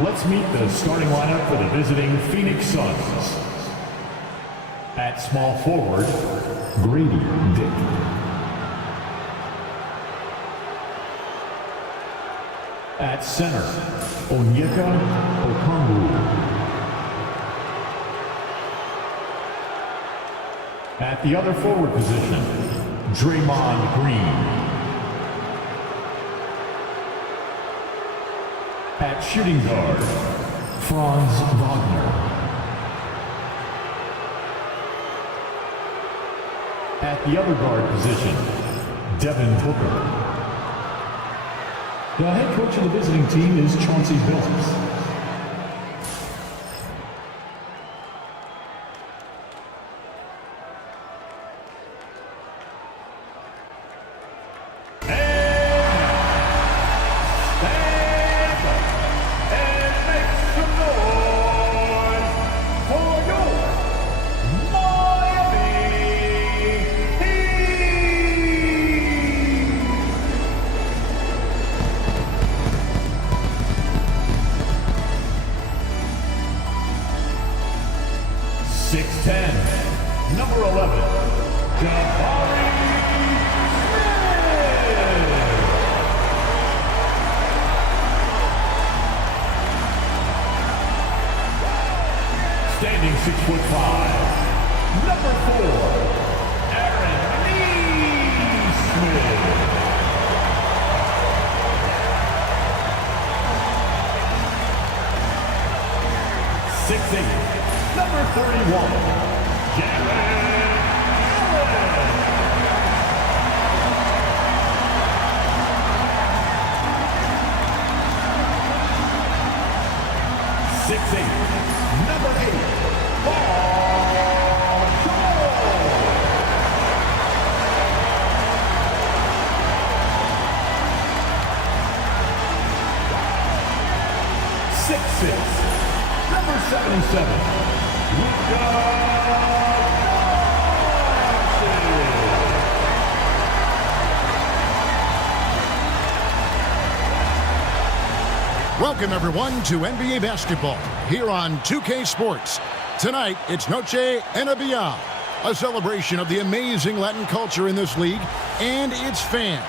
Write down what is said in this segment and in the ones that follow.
Let's meet the starting lineup for the visiting Phoenix Suns. At small forward, Grady Dick. At center, Onyeka Okongwu. At the other forward position, Draymond Green. At shooting guard, Franz Wagner. At the other guard position, Devin Booker. The head coach of the visiting team is Chauncey Billups. Number 11, Jabari Smith. Standing 6'5", number 4, Aaron Smith. Number 31, number 8, Paul George. 6'6", number 77, Luka. Welcome, everyone, to NBA basketball here on 2K Sports. Tonight, it's Noche NBA, a celebration of the amazing Latin culture in this league and its fans.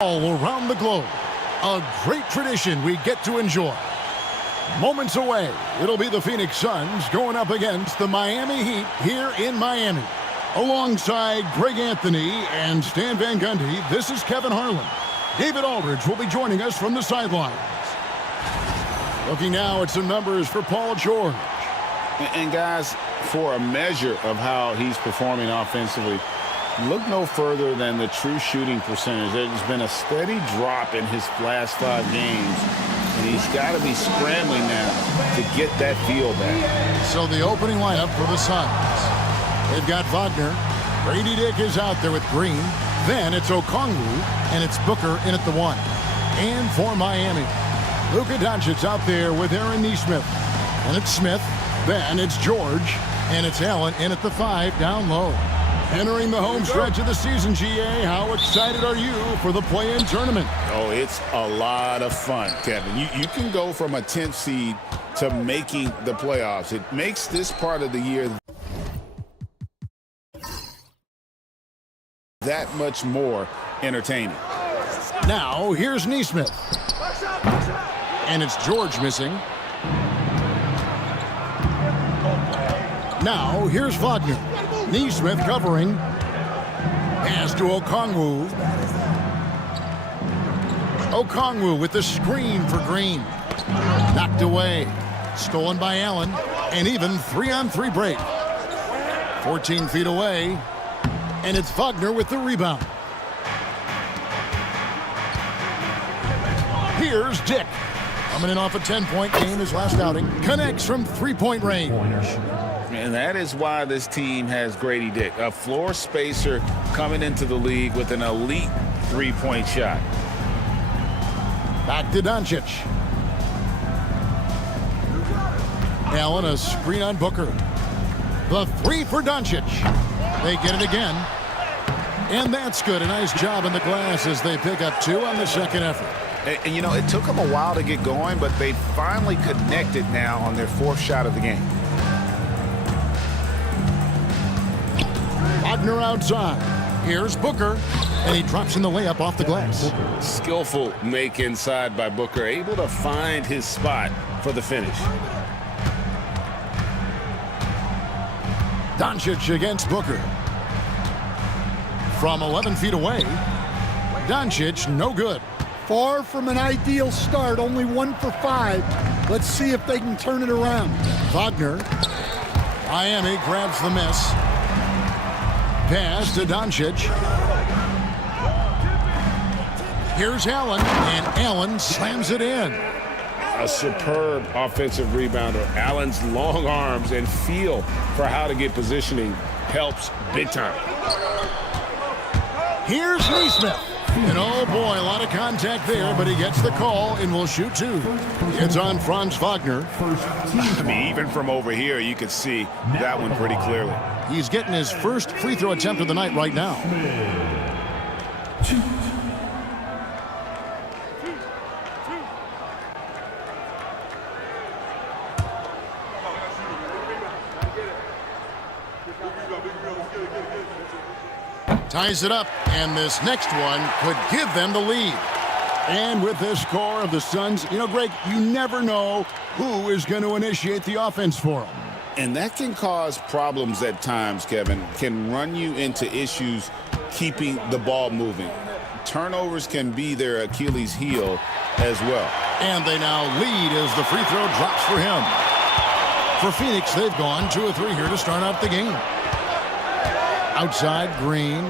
All around the globe, a great tradition we get to enjoy. Moments away, it'll be the Phoenix Suns going up against the Miami Heat here in Miami. Alongside Greg Anthony and Stan Van Gundy, this is Kevin Harlan. David Aldridge will be joining us from the sidelines. Looking now at some numbers for Paul George. And guys, for a measure of how he's performing offensively, look no further than the true shooting percentage. There's been a steady drop in his last 5 games, and he's got to be scrambling now to get that feel back. So the opening lineup for the Suns. They've got Wagner. Grady Dick is out there with Green. Then it's Okongwu, and it's Booker in at the 1. And for Miami, Luka Doncic out there with Aaron Nesmith. And it's Smith. Then it's George. And it's Allen in at the 5 down low. Entering the home stretch of the season, GA, how excited are you for the play-in tournament? Oh, it's a lot of fun, Kevin. You can go from a 10th seed to making the playoffs. It makes this part of the year that much more entertaining. Now, here's Nesmith. And it's George missing. Now, here's Wagner. Nesmith covering. Pass to Okongwu. Okongwu with the screen for Green. Knocked away. Stolen by Allen. And even 3-on-3 break. 14 feet away. And it's Wagner with the rebound. Here's Dick. Coming in off a 10-point game his last outing. Connects from 3-point range. And that is why this team has Grady Dick, a floor spacer coming into the league with an elite three-point shot. Back to Doncic. Allen, a screen on Booker. The three for Doncic. They get it again. And that's good. A nice job in the glass as they pick up 2 on the second effort. And, you know, it took them a while to get going, but they finally connected now on their 4th shot of the game. Wagner outside. Here's Booker. And he drops in the layup off the glass. Skillful make inside by Booker, able to find his spot for the finish. Doncic against Booker. From 11 feet away. Doncic, no good. Far from an ideal start, only 1 for 5. Let's see if they can turn it around. Wagner. Miami grabs the miss. Pass to Doncic. Here's Allen, and Allen slams it in. A superb offensive rebounder. Allen's long arms and feel for how to get positioning helps big time. Here's Neesmith. And oh boy, a lot of contact there, but he gets the call and will shoot 2. It's on Franz Wagner. I mean, even from over here, you could see that one pretty clearly. He's getting his first free throw attempt of the night right now. Ties it up, and this next one could give them the lead. And with this score of the Suns, you know, Greg, you never know who is going to initiate the offense for them. And that can cause problems at times, Kevin. Can run you into issues keeping the ball moving. Turnovers can be their Achilles heel as well. And they now lead as the free throw drops for him. For Phoenix, they've gone 2 of 3 here to start out the game. Outside, Green.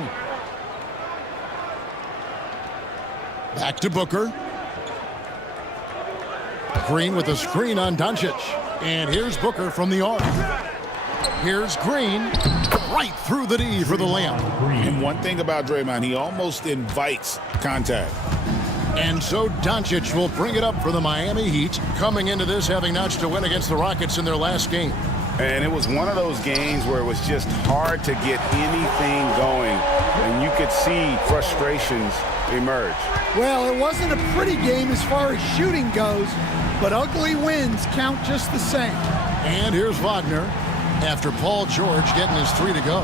Back to Booker. Green with a screen on Doncic. And here's Booker from the arc. Here's Green. Right through the D for the layup. And one thing about Draymond, he almost invites contact. And so Doncic will bring it up for the Miami Heat, coming into this having notched a win against the Rockets in their last game. And it was one of those games where it was just hard to get anything going. And you could see frustrations emerge. Well, it wasn't a pretty game as far as shooting goes, but ugly wins count just the same. And here's Wagner after Paul George getting his 3 to go.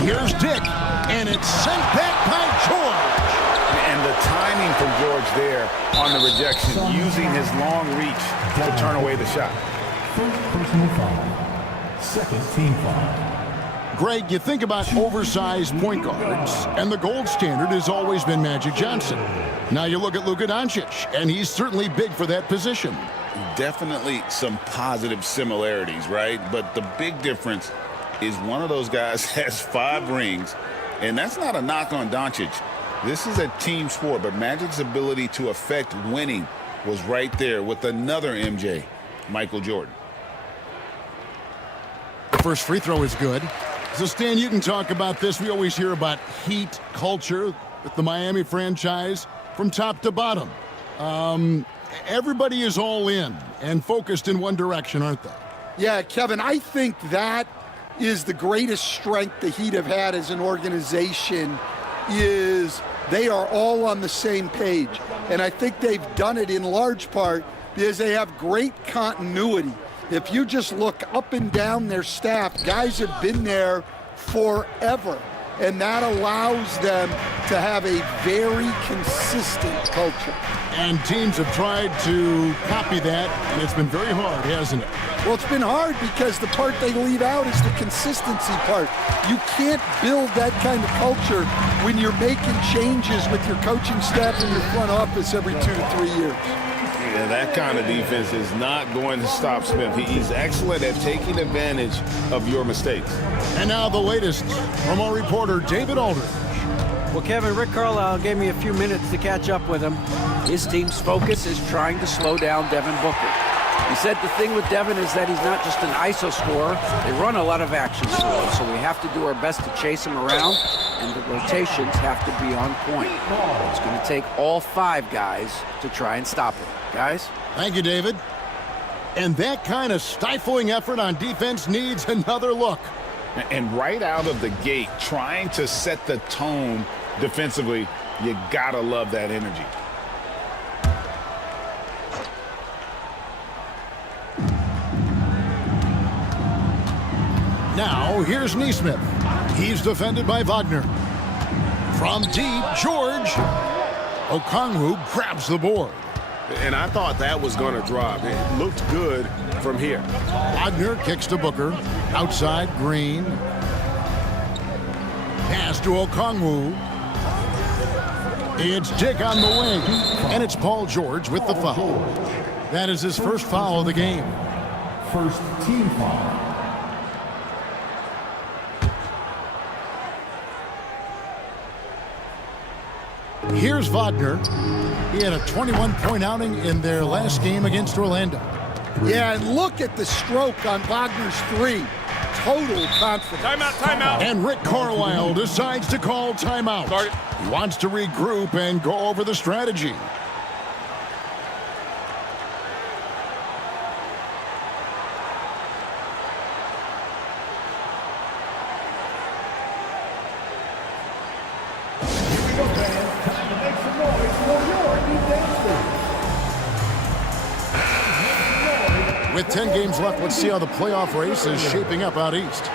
Here's Dick, and it's sent back by George. And the timing from George there on the rejection, using his long reach to turn away the shot. First personal foul. Second team foul. Greg, you think about oversized point guards, and the gold standard has always been Magic Johnson. Now you look at Luka Doncic, and he's certainly big for that position. Definitely some positive similarities, right? But the big difference is one of those guys has 5 rings, and that's not a knock on Doncic. This is a team sport, but Magic's ability to affect winning was right there with another MJ, Michael Jordan. The first free throw is good. So, Stan, you can talk about this. We always hear about Heat culture with the Miami franchise from top to bottom. Everybody is all in and focused in one direction, aren't they? Yeah, Kevin, I think that is the greatest strength the Heat have had as an organization is they are all on the same page. And I think they've done it in large part because they have great continuity. If you just look up and down their staff, guys have been there forever. And that allows them to have a very consistent culture. And teams have tried to copy that, and it's been very hard, hasn't it? Well, it's been hard because the part they leave out is the consistency part. You can't build that kind of culture when you're making changes with your coaching staff and your front office every 2 to 3 years. Yeah, that kind of defense is not going to stop Smith. He's excellent at taking advantage of your mistakes. And now the latest from our reporter, David Aldridge. Well, Kevin, Rick Carlisle gave me a few minutes to catch up with him. His team's focus is trying to slow down Devin Booker. He said the thing with Devin is that he's not just an ISO scorer. They run a lot of actions for him, so we have to do our best to chase him around, and the rotations have to be on point. It's going to take all 5 guys to try and stop him. Guys? Thank you, David. And that kind of stifling effort on defense needs another look. And right out of the gate, trying to set the tone defensively, you gotta love that energy. Now, here's Neesmith. He's defended by Wagner. From deep, George. Okongwu grabs the board. And I thought that was going to drop. It looked good from here. Wagner kicks to Booker. Outside, Green. Pass to Okongwu. It's Dick on the wing. And it's Paul George with the foul. That is his first foul of the game. First team foul. Here's Wagner. He had a 21-point outing in their last game against Orlando. Yeah, and look at the stroke on Wagner's 3. Total confidence. Timeout. And Rick Carlisle decides to call timeout. He wants to regroup and go over the strategy. With 10 games left, let's see how the playoff race is shaping up out east.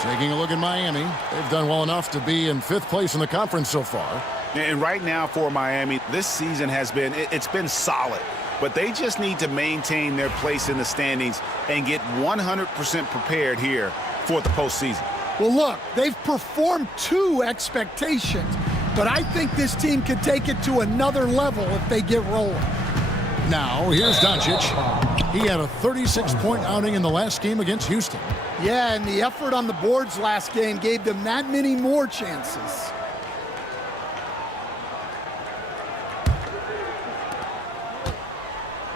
Taking a look at Miami, they've done well enough to be in 5th place in the conference so far. And right now for Miami, this season has been, it's been solid. But they just need to maintain their place in the standings and get 100% prepared here for the postseason. Well, look, they've performed to expectations, but I think this team could take it to another level if they get rolling. Now, here's Doncic. He had a 36-point outing in the last game against Houston. Yeah, and the effort on the boards last game gave them that many more chances.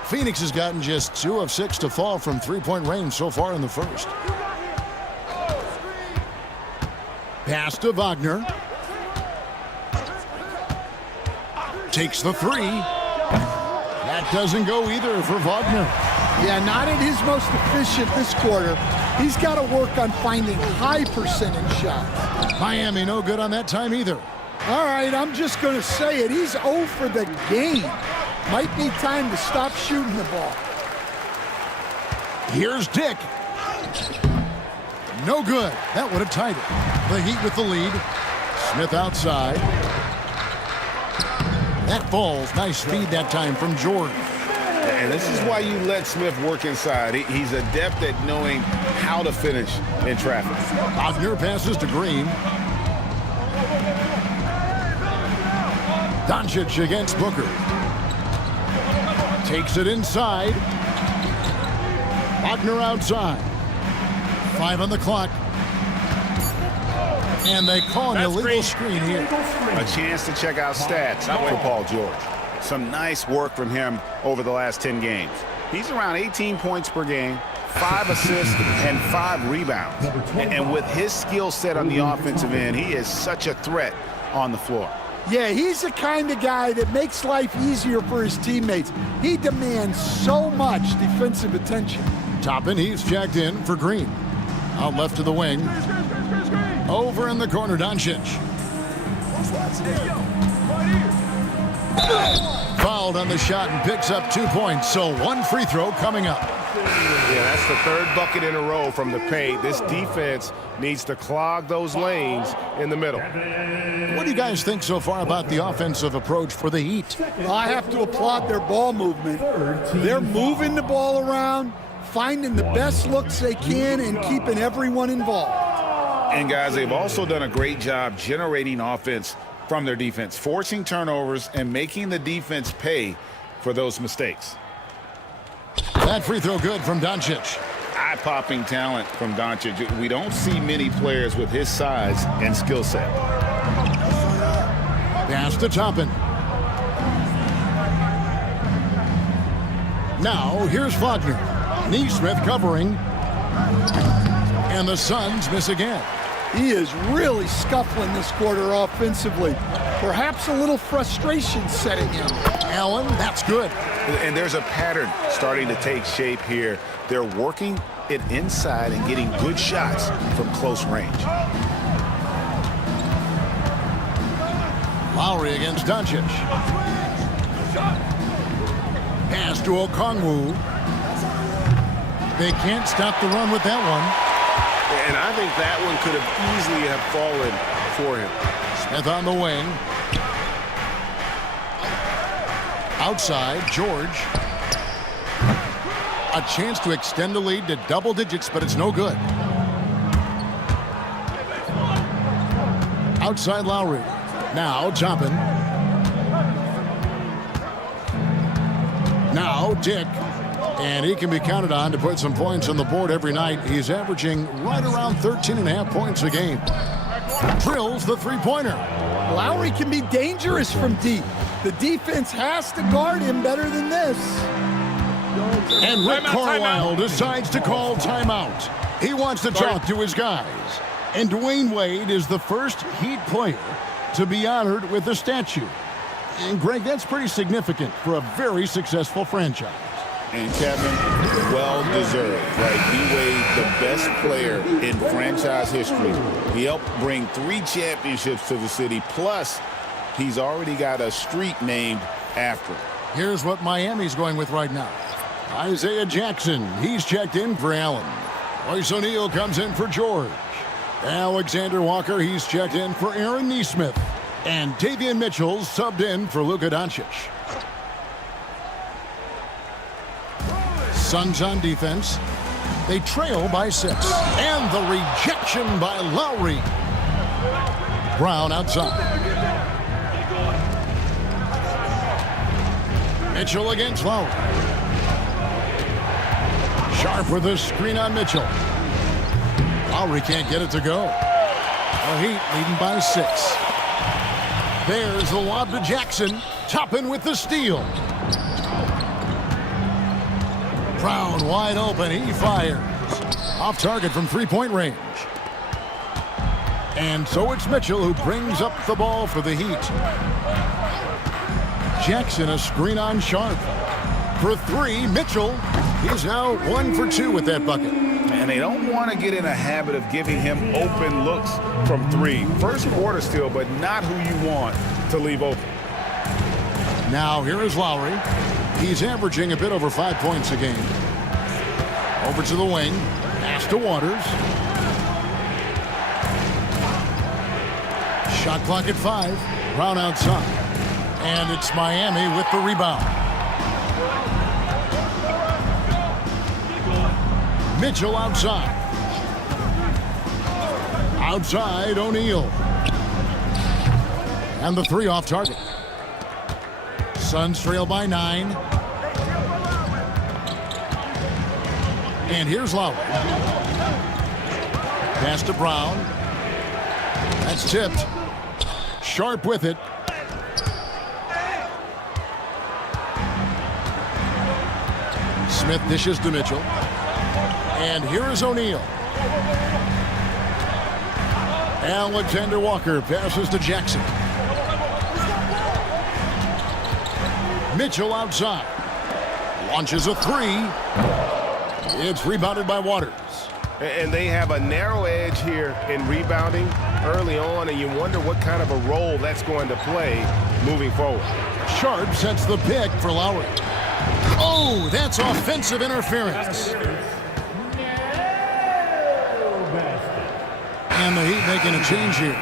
Phoenix has gotten just 2 of 6 to fall from 3-point range so far in the first. Pass to Wagner. Takes the 3. That doesn't go either for Wagner. Yeah, not at his most efficient this quarter. He's got to work on finding high percentage shots. Miami no good on that time either. All right, I'm just going to say it. He's 0 for the game. Might be time to stop shooting the ball. Here's Dick. No good. That would have tied it. The Heat with the lead. Smith outside. That falls. Nice feed that time from George. And this is why you let Smith work inside. He's adept at knowing how to finish in traffic. Wagner passes to Green. Doncic against Booker. Takes it inside. Wagner outside. 5 on the clock. And they call an illegal screen here. A chance to check out stats for Paul George. Some nice work from him over the last 10 games. He's around 18 points per game, 5 assists, and 5 rebounds. And with his skill set on the offensive end, he is such a threat on the floor. Yeah, he's the kind of guy that makes life easier for his teammates. He demands so much defensive attention. Toppin, he's checked in for Green. Out left to the wing. Over in the corner, Doncic. Fouled on the shot and picks up 2 points, so 1 free throw coming up. Yeah, that's the 3rd bucket in a row from the paint. This defense needs to clog those lanes in the middle. What do you guys think so far about the offensive approach for the Heat? Well, I have to applaud their ball movement. They're moving the ball around, finding the best looks they can, and keeping everyone involved. And guys, they've also done a great job generating offense from their defense, forcing turnovers and making the defense pay for those mistakes. That free throw good from Doncic. Eye-popping talent from Doncic. We don't see many players with his size and skill set. Pass to Toppin. Now, here's Wagner. Neesmith covering. And the Suns miss again. He is really scuffling this quarter offensively. Perhaps a little frustration setting in. Allen, that's good. And there's a pattern starting to take shape here. They're working it inside and getting good shots from close range. Lowry against Doncic. Pass to Okongwu. They can't stop the run with that one. And I think that one could have easily have fallen for him. Smith on the wing. Outside, George. A chance to extend the lead to double digits, but it's no good. Outside Lowry. Now Toppin. Now Dick. And he can be counted on to put some points on the board every night. He's averaging right around 13.5 points a game. Drills the three-pointer. Lowry can be dangerous from deep. The defense has to guard him better than this. And Rick Carlisle decides to call timeout. He wants to talk to his guys. And Dwayne Wade is the first Heat player to be honored with a statue. And Greg, that's pretty significant for a very successful franchise. And Kevin, well deserved, right? D-Wade, the best player in franchise history. He helped bring 3 championships to the city, plus he's already got a street named after him. Here's what Miami's going with right now. Isaiah Jackson, he's checked in for Allen. Royce O'Neal comes in for George. Alexander Walker, he's checked in for Aaron Neesmith. And Davion Mitchell's subbed in for Luka Doncic. Suns on defense. They trail by 6. And the rejection by Lowry. Brown outside. Mitchell against Lowry. Sharp with a screen on Mitchell. Lowry can't get it to go. The Heat leading by 6. There's the lob to Jackson. Toppin with the steal. Brown wide open. He fires. Off target from three-point range. And so it's Mitchell who brings up the ball for the Heat. Jackson a screen on Sharp. For 3, Mitchell. He's now 1 for 2 with that bucket. And they don't want to get in a habit of giving him open looks from 3. First quarter still, but not who you want to leave open. Now here is Lowry. He's averaging a bit over 5 points a game. Over to the wing. Pass to Waters. Shot clock at 5. Brown outside. And it's Miami with the rebound. Mitchell outside. Outside O'Neal. And the 3 off target. Suns trail by 9. And here's Lowry. Pass to Brown. That's tipped. Sharp with it. Smith dishes to Mitchell. And here is O'Neal. Alexander Walker passes to Jackson. Mitchell outside. Launches a 3. It's rebounded by Waters. And they have a narrow edge here in rebounding early on, and you wonder what kind of a role that's going to play moving forward. Sharp sets the pick for Lowry. Oh, that's offensive interference. And the Heat making a change here.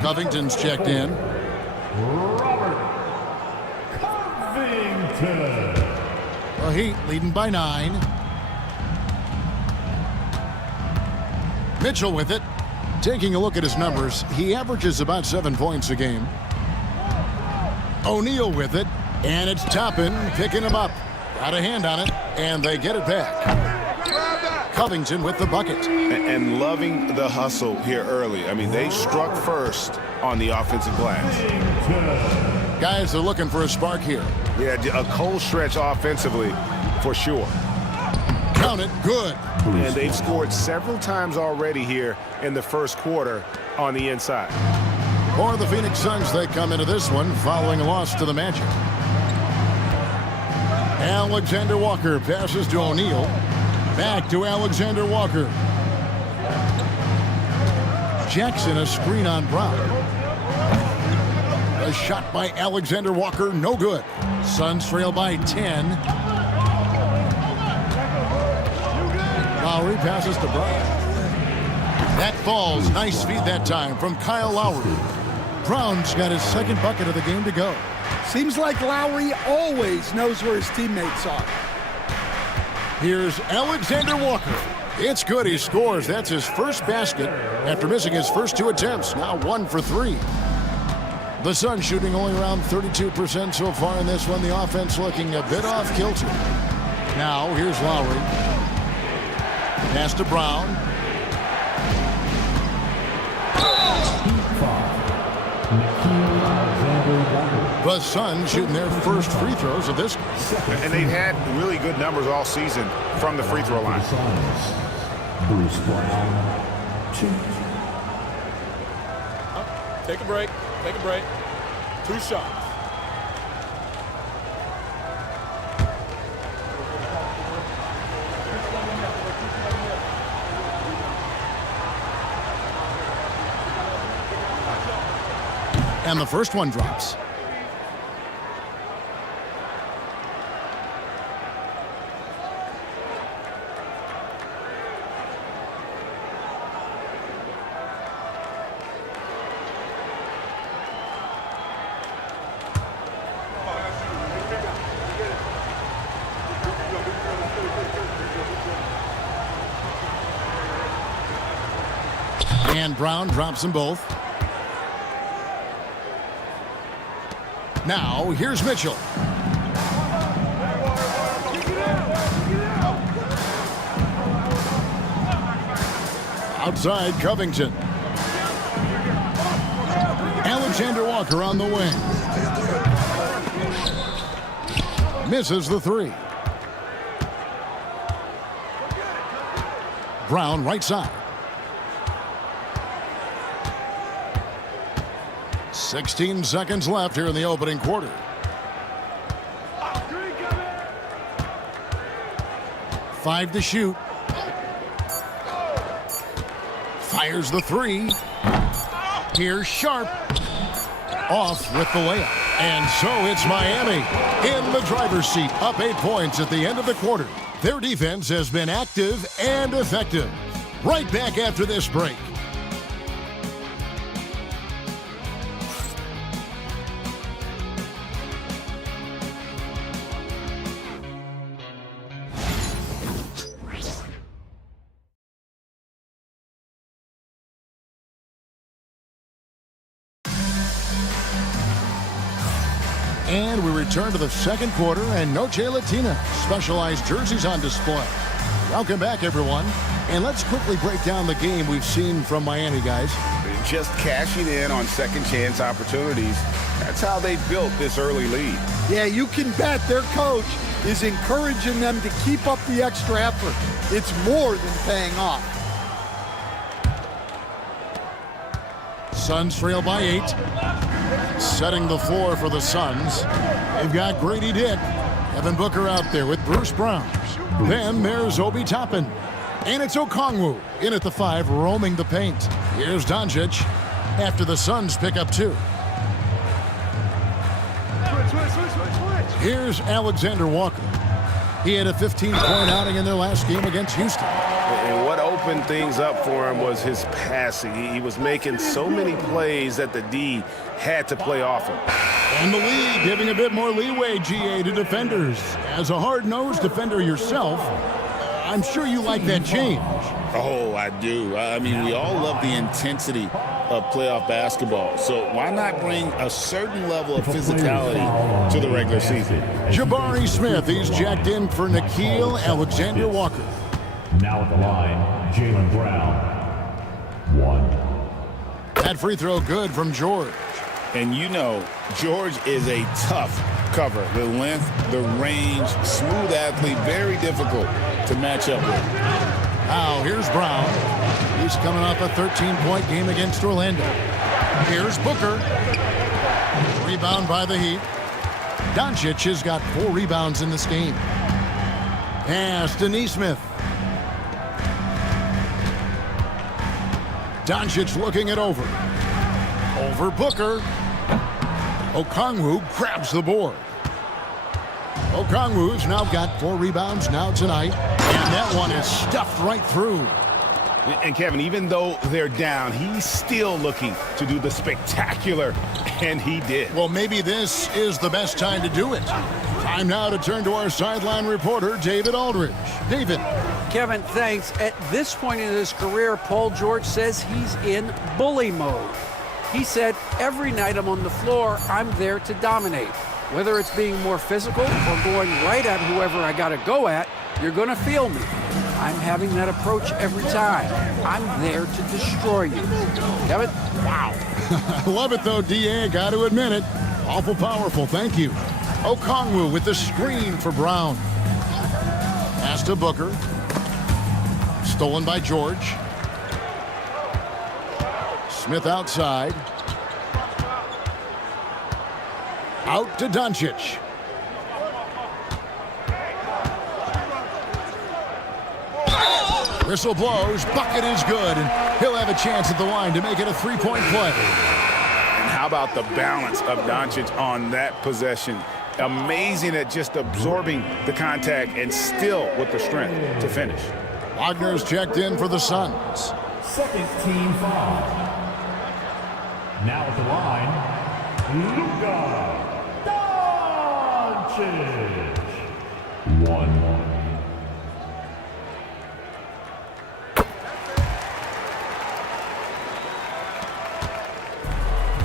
Covington's checked in. Covington. The Heat leading by 9. Mitchell with it. Taking a look at his numbers, he averages about 7 points a game. O'Neal with it, and it's Toppin picking him up. Got a hand on it, and they get it back. Covington with the bucket. And loving the hustle here early. I mean, they struck first on the offensive glass. Guys are looking for a spark here. Yeah, a cold stretch offensively for sure. Count it, good. And they've scored several times already here in the first quarter on the inside. For the Phoenix Suns, they come into this one following a loss to the Magic. Alexander Walker passes to O'Neal. Back to Alexander Walker. Jackson, a screen on Brown. A shot by Alexander Walker, no good. Suns trail by 10. Lowry passes to Brown. That falls. Nice feed that time from Kyle Lowry. Brown's got his second bucket of the game to go. Seems like Lowry always knows where his teammates are. Here's Alexander Walker. It's good. He scores. That's his first basket after missing his first 2 attempts. Now 1 for 3. The Suns shooting only around 32% so far in this one. The offense looking a bit off kilter. Now here's Lowry. Pass to Brown. The Suns shooting their first free throws of this. And they've had really good numbers all season from the free throw line. Bruce Brown, 2. Take a break. Take a break. 2 shots. And the first one drops. And Brown drops them both. Now, here's Mitchell. Outside, Covington. Alexander Walker on the wing. Misses the 3. Brown right side. 16 seconds left here in the opening quarter. Five to shoot. Fires the 3. Here's Sharp. Off with the layup. And so it's Miami in the driver's seat, up 8 points at the end of the quarter. Their defense has been active and effective. Right back after this break. And we return to the second quarter, and Noche Latina specialized jerseys on display. Welcome back, everyone. And let's quickly break down the game we've seen from Miami, guys. Just cashing in on second chance opportunities. That's how they built this early lead. Yeah, you can bet their coach is encouraging them to keep up the extra effort. It's more than paying off. Suns trail by 8. Setting the floor for the Suns. They've got Grady Dick. Devin Booker out there with Bruce Brown. Then there's Obi Toppin. And it's Okongwu in at the 5, roaming the paint. Here's Doncic after the Suns pick up 2. Here's Alexander Walker. He had a 15-point outing in their last game against Houston. And what opened things up for him was his passing. He was making so many plays that the D had to play off him. And the league giving a bit more leeway, GA, to defenders. As a hard-nosed defender yourself, I'm sure you like that change. Oh, I do. I mean, we all love the intensity of playoff basketball. So why not bring a certain level of physicality to the regular season? Jabari Smith, he's jacked in for Nickeil Alexander-Walker. Now at the line, Jaylen Brown, 1. That free throw good from George. And you know, George is a tough cover. The length, the range, smooth athlete, very difficult to match up with. Now here's Brown. He's coming off a 13-point game against Orlando. Here's Booker. Rebound by the Heat. Doncic has got 4 rebounds in this game. Pass to Nesmith. Doncic looking it over. Over Booker. Okongwu grabs the board. Okongwu's now got 4 rebounds now tonight. And that one is stuffed right through. And Kevin, even though they're down, he's still looking to do the spectacular, and he did. Well, maybe this is the best time to do it. Time now to turn to our sideline reporter, David Aldridge. David. Kevin, thanks. At this point in his career, Paul George says he's in bully mode. He said, every night I'm on the floor, I'm there to dominate. Whether it's being more physical or going right at whoever I got to go at, you're going to feel me. I'm having that approach every time. I'm there to destroy you. Kevin? Wow. I love it, though, D.A. Got to admit it. Awful powerful. Thank you. Okongwu with the screen for Brown. Pass to Booker. Stolen by George. Smith outside. Out to Doncic. Whistle blows. Bucket is good, and he'll have a chance at the line to make it a 3-point play. And how about the balance of Doncic on that possession? Amazing at just absorbing the contact and still with the strength to finish. Wagner's checked in for the Suns. Second team foul. Now at the line, Luka Doncic. 1.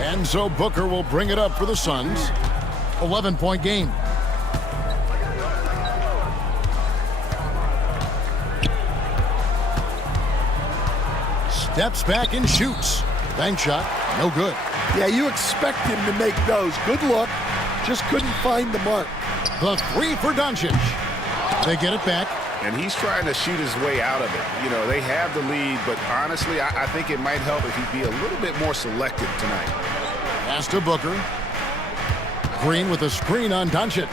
And so Booker will bring it up for the Suns. 11-point game. Steps back and shoots. Bank shot, no good. Yeah, you expect him to make those. Good look. Just couldn't find the mark. The 3 for Doncic. They get it back. And he's trying to shoot his way out of it. You know, they have the lead, but honestly, I think it might help if he'd be a little bit more selective tonight. Pass to Booker. Green with a screen on Doncic.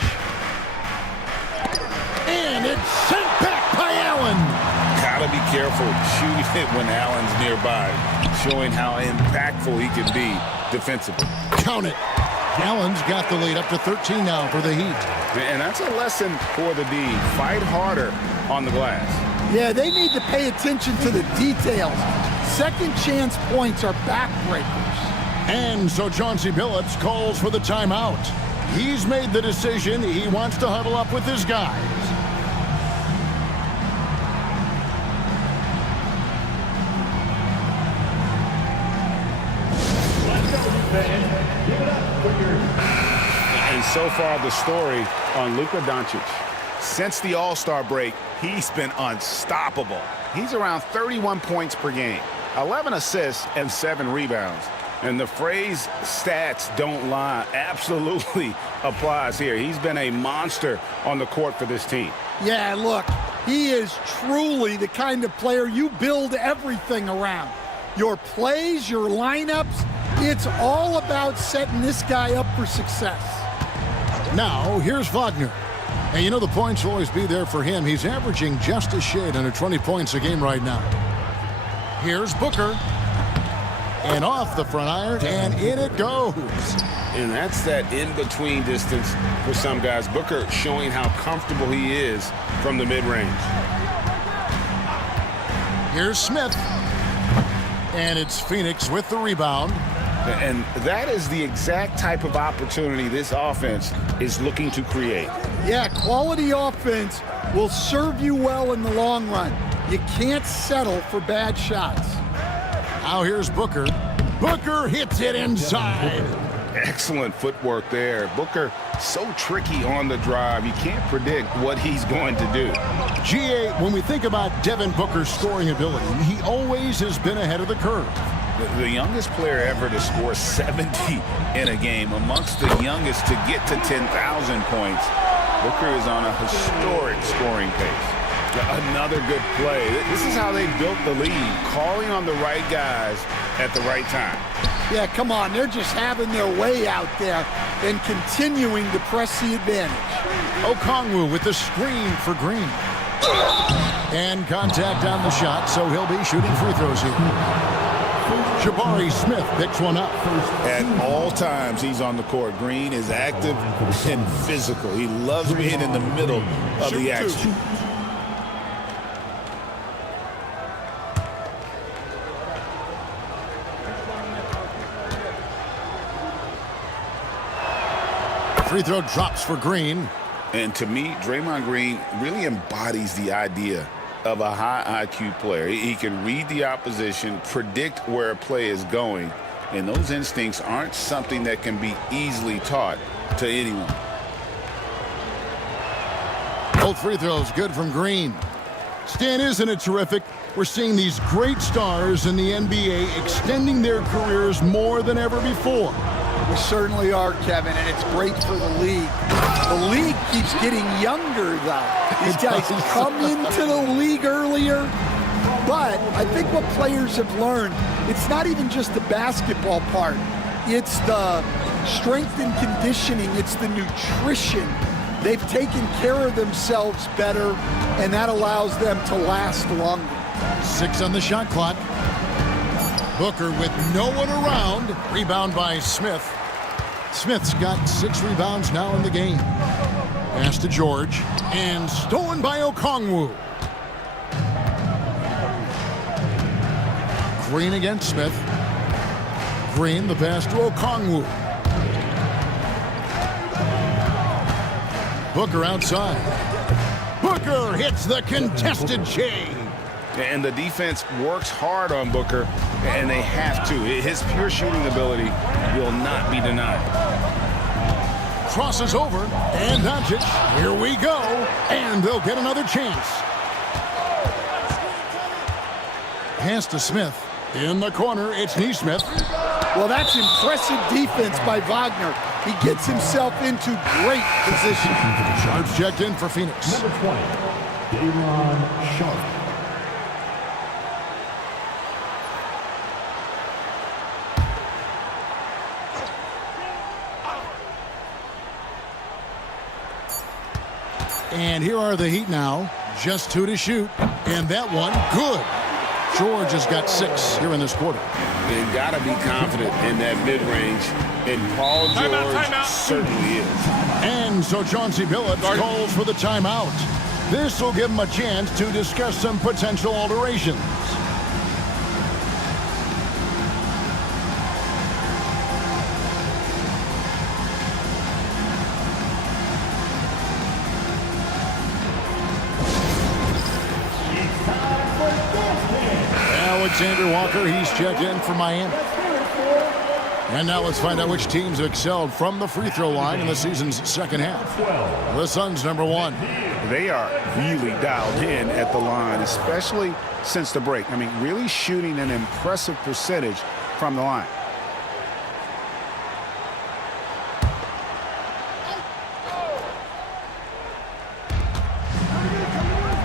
And it's sent back by Allen. Gotta be careful shooting it when Allen's nearby, showing how impactful he can be defensively. Count it. Allen's got the lead up to 13 now for the Heat. And that's a lesson for the D. Fight harder on the glass. Yeah, they need to pay attention to the details. Second chance points are backbreakers. And so Chauncey Billups calls for the timeout. He's made the decision. He wants to huddle up with his guys. And so far, the story on Luka Doncic. Since the All-Star break, he's been unstoppable. He's around 31 points per game, 11 assists, and 7 rebounds. And the phrase stats don't lie absolutely applies here. He's been a monster on the court for this team. Yeah, look, he is truly the kind of player you build everything around. Your plays, your lineups, it's all about setting this guy up for success. Now, here's Wagner. And you know the points will always be there for him. He's averaging just a shade under 20 points a game right now. Here's Booker. And off the front iron, and in it goes. And that's that in-between distance for some guys. Booker showing how comfortable he is from the mid-range. Here's Smith. And it's Phoenix with the rebound. And that is the exact type of opportunity this offense is looking to create. Yeah, quality offense will serve you well in the long run. You can't settle for bad shots. Now here's Booker. Booker hits it inside. Excellent footwork there. Booker so tricky on the drive. You can't predict what he's going to do. GA, when we think about Devin Booker's scoring ability, he always has been ahead of the curve. The youngest player ever to score 70 in a game, amongst the youngest to get to 10,000 points. Booker is on a historic scoring pace. Another good play. This is how they built the lead, calling on the right guys at the right time. Yeah, come on. They're just having their way out there and continuing to press the advantage. Okongwu with the screen for Green. And contact on the shot, so he'll be shooting free throws here. Jabari Smith picks one up. At all times, he's on the court. Green is active and physical. He loves being in the middle of the action. Free throw drops for Green. And to me, Draymond Green really embodies the idea of a high IQ player. He can read the opposition, predict where a play is going, and those instincts aren't something that can be easily taught to anyone. Both free throws good from Green. Stan, isn't it terrific? We're seeing these great stars in the NBA extending their careers more than ever before. We certainly are, Kevin, and it's great for the league. The league keeps getting younger, though. These guys come into the league earlier, but I think what players have learned, it's not even just the basketball part. It's the strength and conditioning. It's the nutrition. They've taken care of themselves better, and that allows them to last longer. 6 on the shot clock. Booker with no one around. Rebound by Smith. Smith's got 6 rebounds now in the game. Pass to George. And stolen by Okongwu. Green against Smith. Green, the pass to Okongwu. Booker outside. Booker hits the contested chain. And the defense works hard on Booker, and they have to. His pure shooting ability will not be denied. Crosses over, and Doncic. Here we go, and they'll get another chance. Pass to Smith. In the corner, it's Neesmith. Well, that's impressive defense by Wagner. He gets himself into great position. Sharp's checked in for Phoenix. Number 20, Day'Ron Sharp. And here are the Heat now. Just 2 to shoot. And that one, good. George has got 6 here in this quarter. You got to be confident in that mid-range, and Paul George certainly is. And so Chauncey Billups calls for the timeout. This will give him a chance to discuss some potential alterations. Alexander Walker, he's checked in for Miami. And now let's find out which teams have excelled from the free throw line in the season's second half. The Suns, number 1. They are really dialed in at the line, especially since the break. I mean, really shooting an impressive percentage from the line.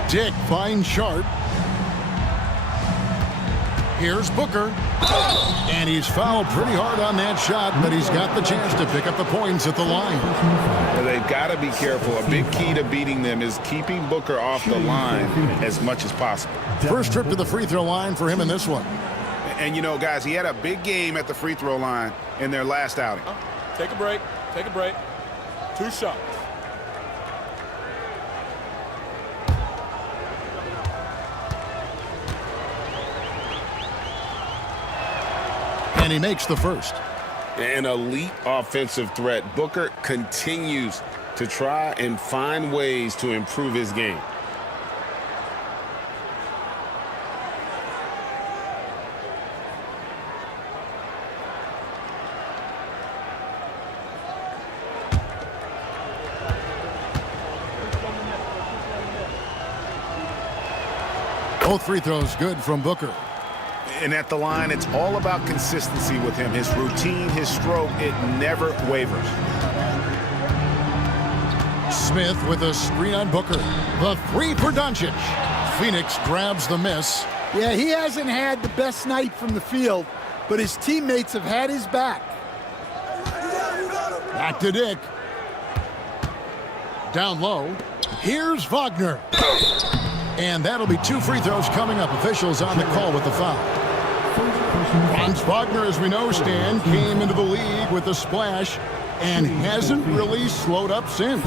Dick finds Sharp. Here's Booker. And he's fouled pretty hard on that shot, but he's got the chance to pick up the points at the line. Well, they've got to be careful. A big key to beating them is keeping Booker off the line as much as possible. First trip to the free throw line for him in this one. And, you know, guys, he had a big game at the free throw line in their last outing. Take a break. Take a break. 2 shots. And he makes the first. An elite offensive threat. Booker continues to try and find ways to improve his game. Both free throws good from Booker. And at the line, it's all about consistency with him. His routine, his stroke, it never wavers. Smith with a screen on Booker. The three for Doncic. Phoenix grabs the miss. Yeah, he hasn't had the best night from the field, but his teammates have had his back. Back to Dick. Down low. Here's Wagner. And that'll be 2 free throws coming up. Officials on the call with the foul. Franz Wagner, as we know, Stan, came into the league with a splash and hasn't really slowed up since.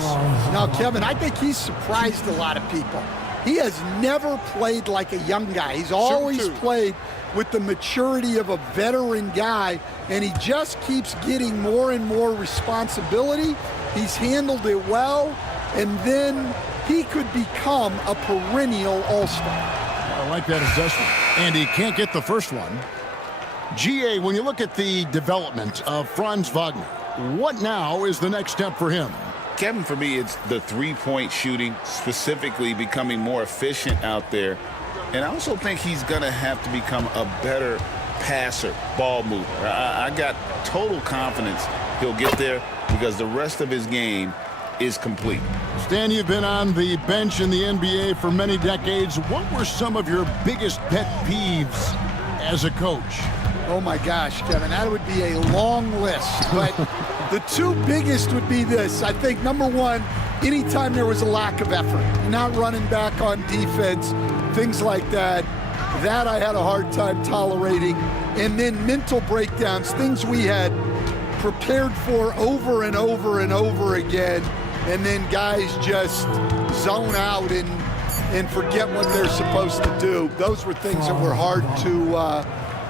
Now, Kevin, I think he's surprised a lot of people. He has never played like a young guy. He's always played with the maturity of a veteran guy, and he just keeps getting more and more responsibility. He's handled it well, and then he could become a perennial all-star. I like that assessment. And he can't get the first one. GA, when you look at the development of Franz Wagner, what now is the next step for him? Kevin, for me, it's the three-point shooting, specifically becoming more efficient out there. And I also think he's going to have to become a better passer, ball mover. I got total confidence he'll get there because the rest of his game is complete. Stan, you've been on the bench in the NBA for many decades. What were some of your biggest pet peeves as a coach? Oh my gosh, Kevin, that would be a long list. But the two biggest would be this. I think, number one, anytime there was a lack of effort, not running back on defense, things like that, that I had a hard time tolerating. And then mental breakdowns, things we had prepared for over and over and over again, and then guys just zone out and forget what they're supposed to do. Those were things that were hard to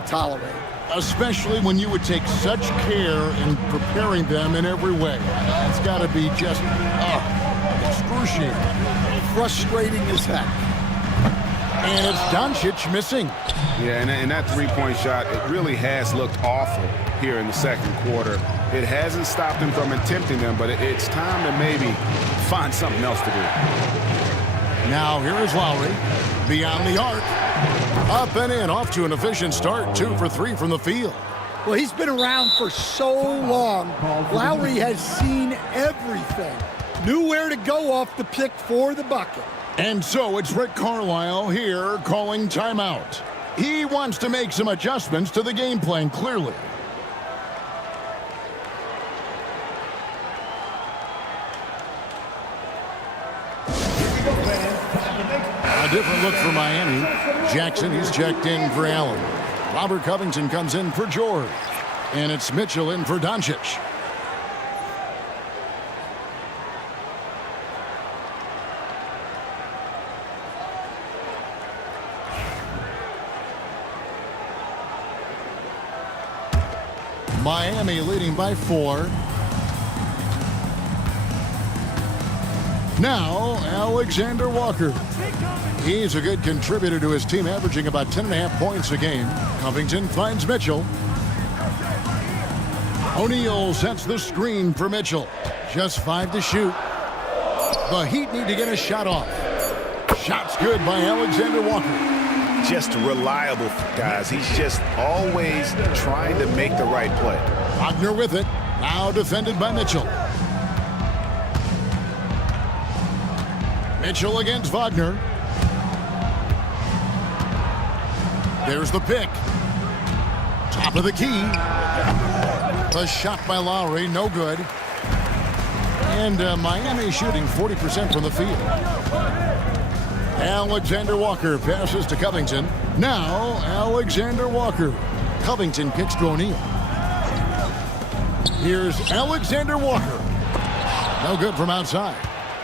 tolerate. Especially when you would take such care in preparing them in every way. It's got to be just excruciating. Frustrating as heck. And it's Doncic missing. Yeah, and that three-point shot, it really has looked awful here in the second quarter. It hasn't stopped him from attempting them, but it's time to maybe find something else to do. Now here is Lowry. Beyond the arc. Up and in, off to an efficient start. 2 for 3 from the field. Well, he's been around for so long. Lowry has seen everything. Knew where to go off the pick for the bucket. And so it's Rick Carlisle here calling timeout. He wants to make some adjustments to the game plan, clearly. A different look for Miami. Jackson, he's checked in for Allen. Robert Covington comes in for George. And it's Mitchell in for Doncic. Miami leading by 4. Now, Alexander Walker. He's a good contributor to his team, averaging about 10.5 points a game. Covington finds Mitchell. O'Neal sets the screen for Mitchell. Just 5 to shoot. The Heat need to get a shot off. Shot's good by Alexander Walker. Just reliable, guys. He's just always trying to make the right play. Wagner with it. Now defended by Mitchell. Mitchell against Wagner. There's the pick. Top of the key. A shot by Lowry, no good. And Miami shooting 40% from the field. Alexander Walker passes to Covington. Now, Alexander Walker. Covington kicks to O'Neal. Here's Alexander Walker. No good from outside.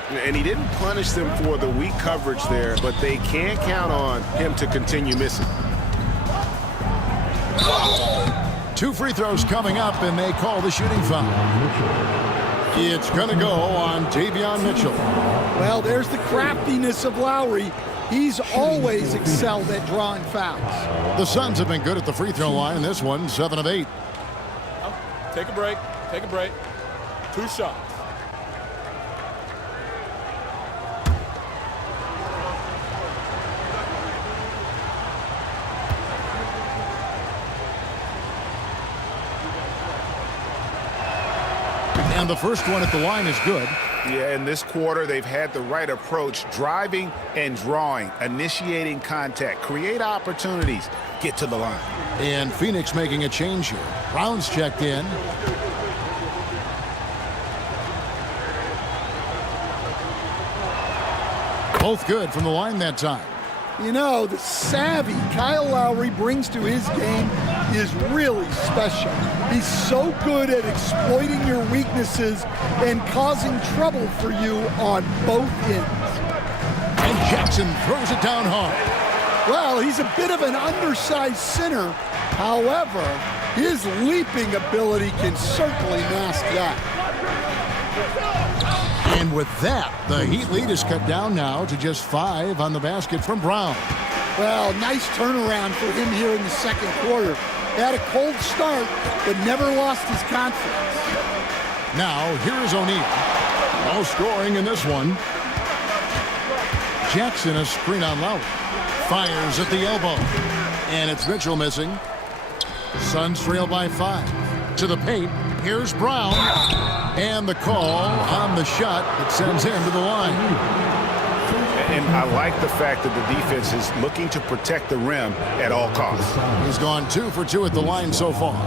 And he didn't punish them for the weak coverage there, but they can't count on him to continue missing. 2 free throws coming up, and they call the shooting foul. It's going to go on Davion Mitchell. Well, there's the craftiness of Lowry. He's always excelled at drawing fouls. The Suns have been good at the free throw line. This one, 7 of 8. Take a break. Take a break. 2 shots. And the first one at the line is good. Yeah, in this quarter, they've had the right approach, driving and drawing, initiating contact, create opportunities, get to the line. And Phoenix making a change here. Brown's checked in. Both good from the line that time. You know, the savvy Kyle Lowry brings to his game is really special. He's so good at exploiting your weaknesses and causing trouble for you on both ends. And Jackson throws it down hard. Well, he's a bit of an undersized center. However, his leaping ability can certainly mask that. And with that, the Heat lead is cut down now to just 5 on the basket from Brown. Well, nice turnaround for him here in the second quarter. Had a cold start, but never lost his confidence. Now, here's O'Neal. No scoring in this one. Jackson a screen on Lowry. Fires at the elbow. And it's Mitchell missing. Suns trail by 5. To the paint. Here's Brown. And the call on the shot that sends him to the line. And I like the fact that the defense is looking to protect the rim at all costs. He's gone 2 for 2 at the line so far.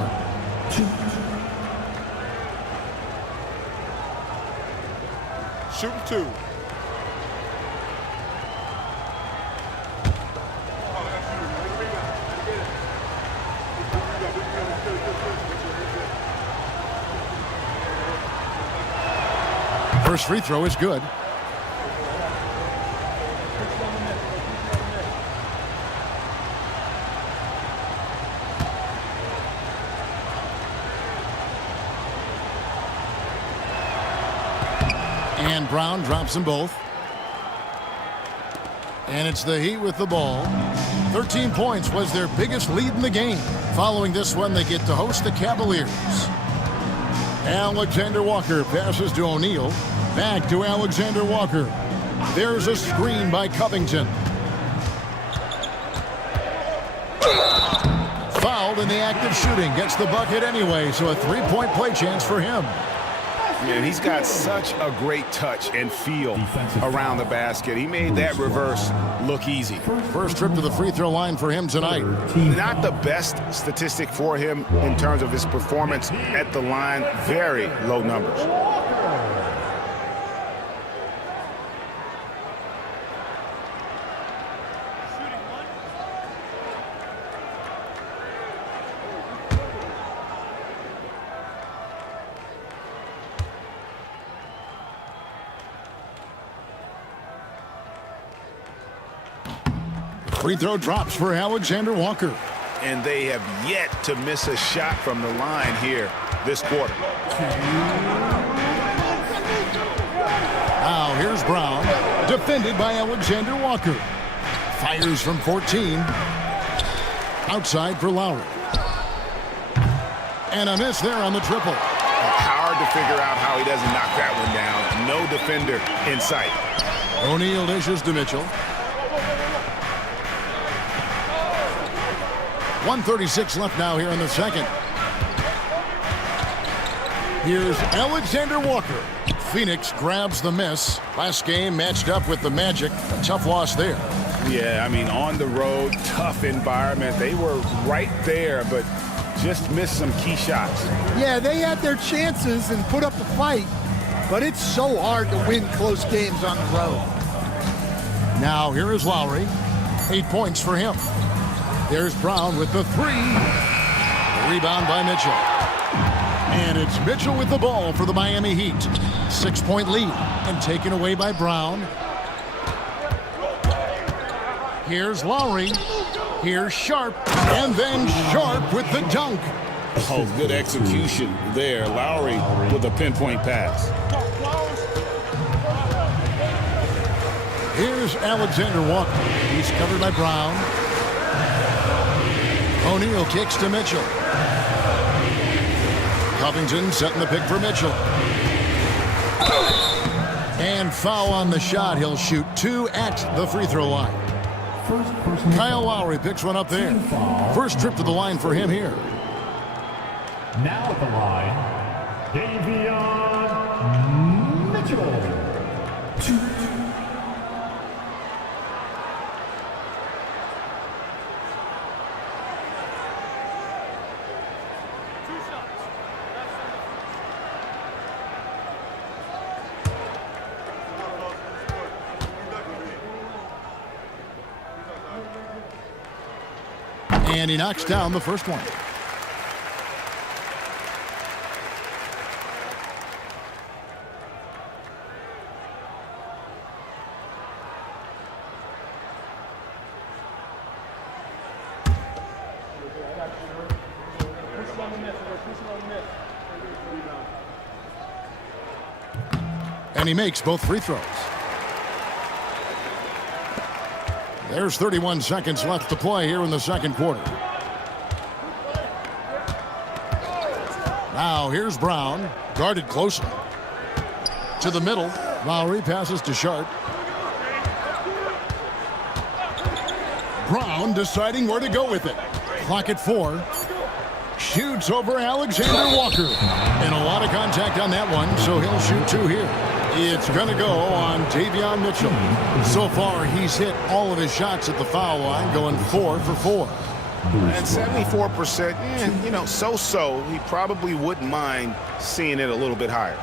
Shooting 2. First free throw is good. And Brown drops them both. And it's the Heat with the ball. 13 points was their biggest lead in the game. Following this one, they get to host the Cavaliers. Alexander Walker passes to O'Neal. Back to Alexander Walker. There's a screen by Covington. Fouled in the act of shooting. Gets the bucket anyway, so a 3-point play chance for him. And he's got such a great touch and feel around the basket. He made that reverse look easy. First trip to the free throw line for him tonight. Not the best statistic for him in terms of his performance at the line. Very low numbers. Free throw drops for Alexander Walker. And they have yet to miss a shot from the line here this quarter. Now here's Brown, defended by Alexander Walker. Fires from 14. Outside for Lowry. And a miss there on the triple. Hard to figure out how he doesn't knock that one down. No defender in sight. O'Neal dishes to Mitchell. 1:36 left now here in the second. Here's Alexander Walker. Phoenix grabs the miss. Last game matched up with the Magic. A tough loss there. Yeah, I mean, on the road, tough environment. They were right there, but just missed some key shots. Yeah, they had their chances and put up a fight, but it's so hard to win close games on the road. Now here is Lowry. 8 points for him. There's Brown with the 3. Rebound by Mitchell. And it's Mitchell with the ball for the Miami Heat. 6-point lead and taken away by Brown. Here's Lowry. Here's Sharp. And then Sharp with the dunk. Oh, good execution there. Lowry with a pinpoint pass. Here's Alexander Walker. He's covered by Brown. O'Neal kicks to Mitchell. Covington setting the pick for Mitchell. And foul on the shot. He'll shoot 2 at the free throw line. Kyle Lowry picks one up there. First trip to the line for him here. Now at the line, Davion And he knocks down the first one. And he makes both free throws. There's 31 seconds left to play here in the second quarter. Now here's Brown, guarded closely. To the middle, Lowry passes to Sharp. Brown deciding where to go with it. Clock at 4. Shoots over Alexander Walker. And a lot of contact on that one, so he'll shoot 2 here. It's going to go on Davion Mitchell. So far, he's hit all of his shots at the foul line, going 4 for 4. And 74%, you know, so-so. He probably wouldn't mind seeing it a little bit higher.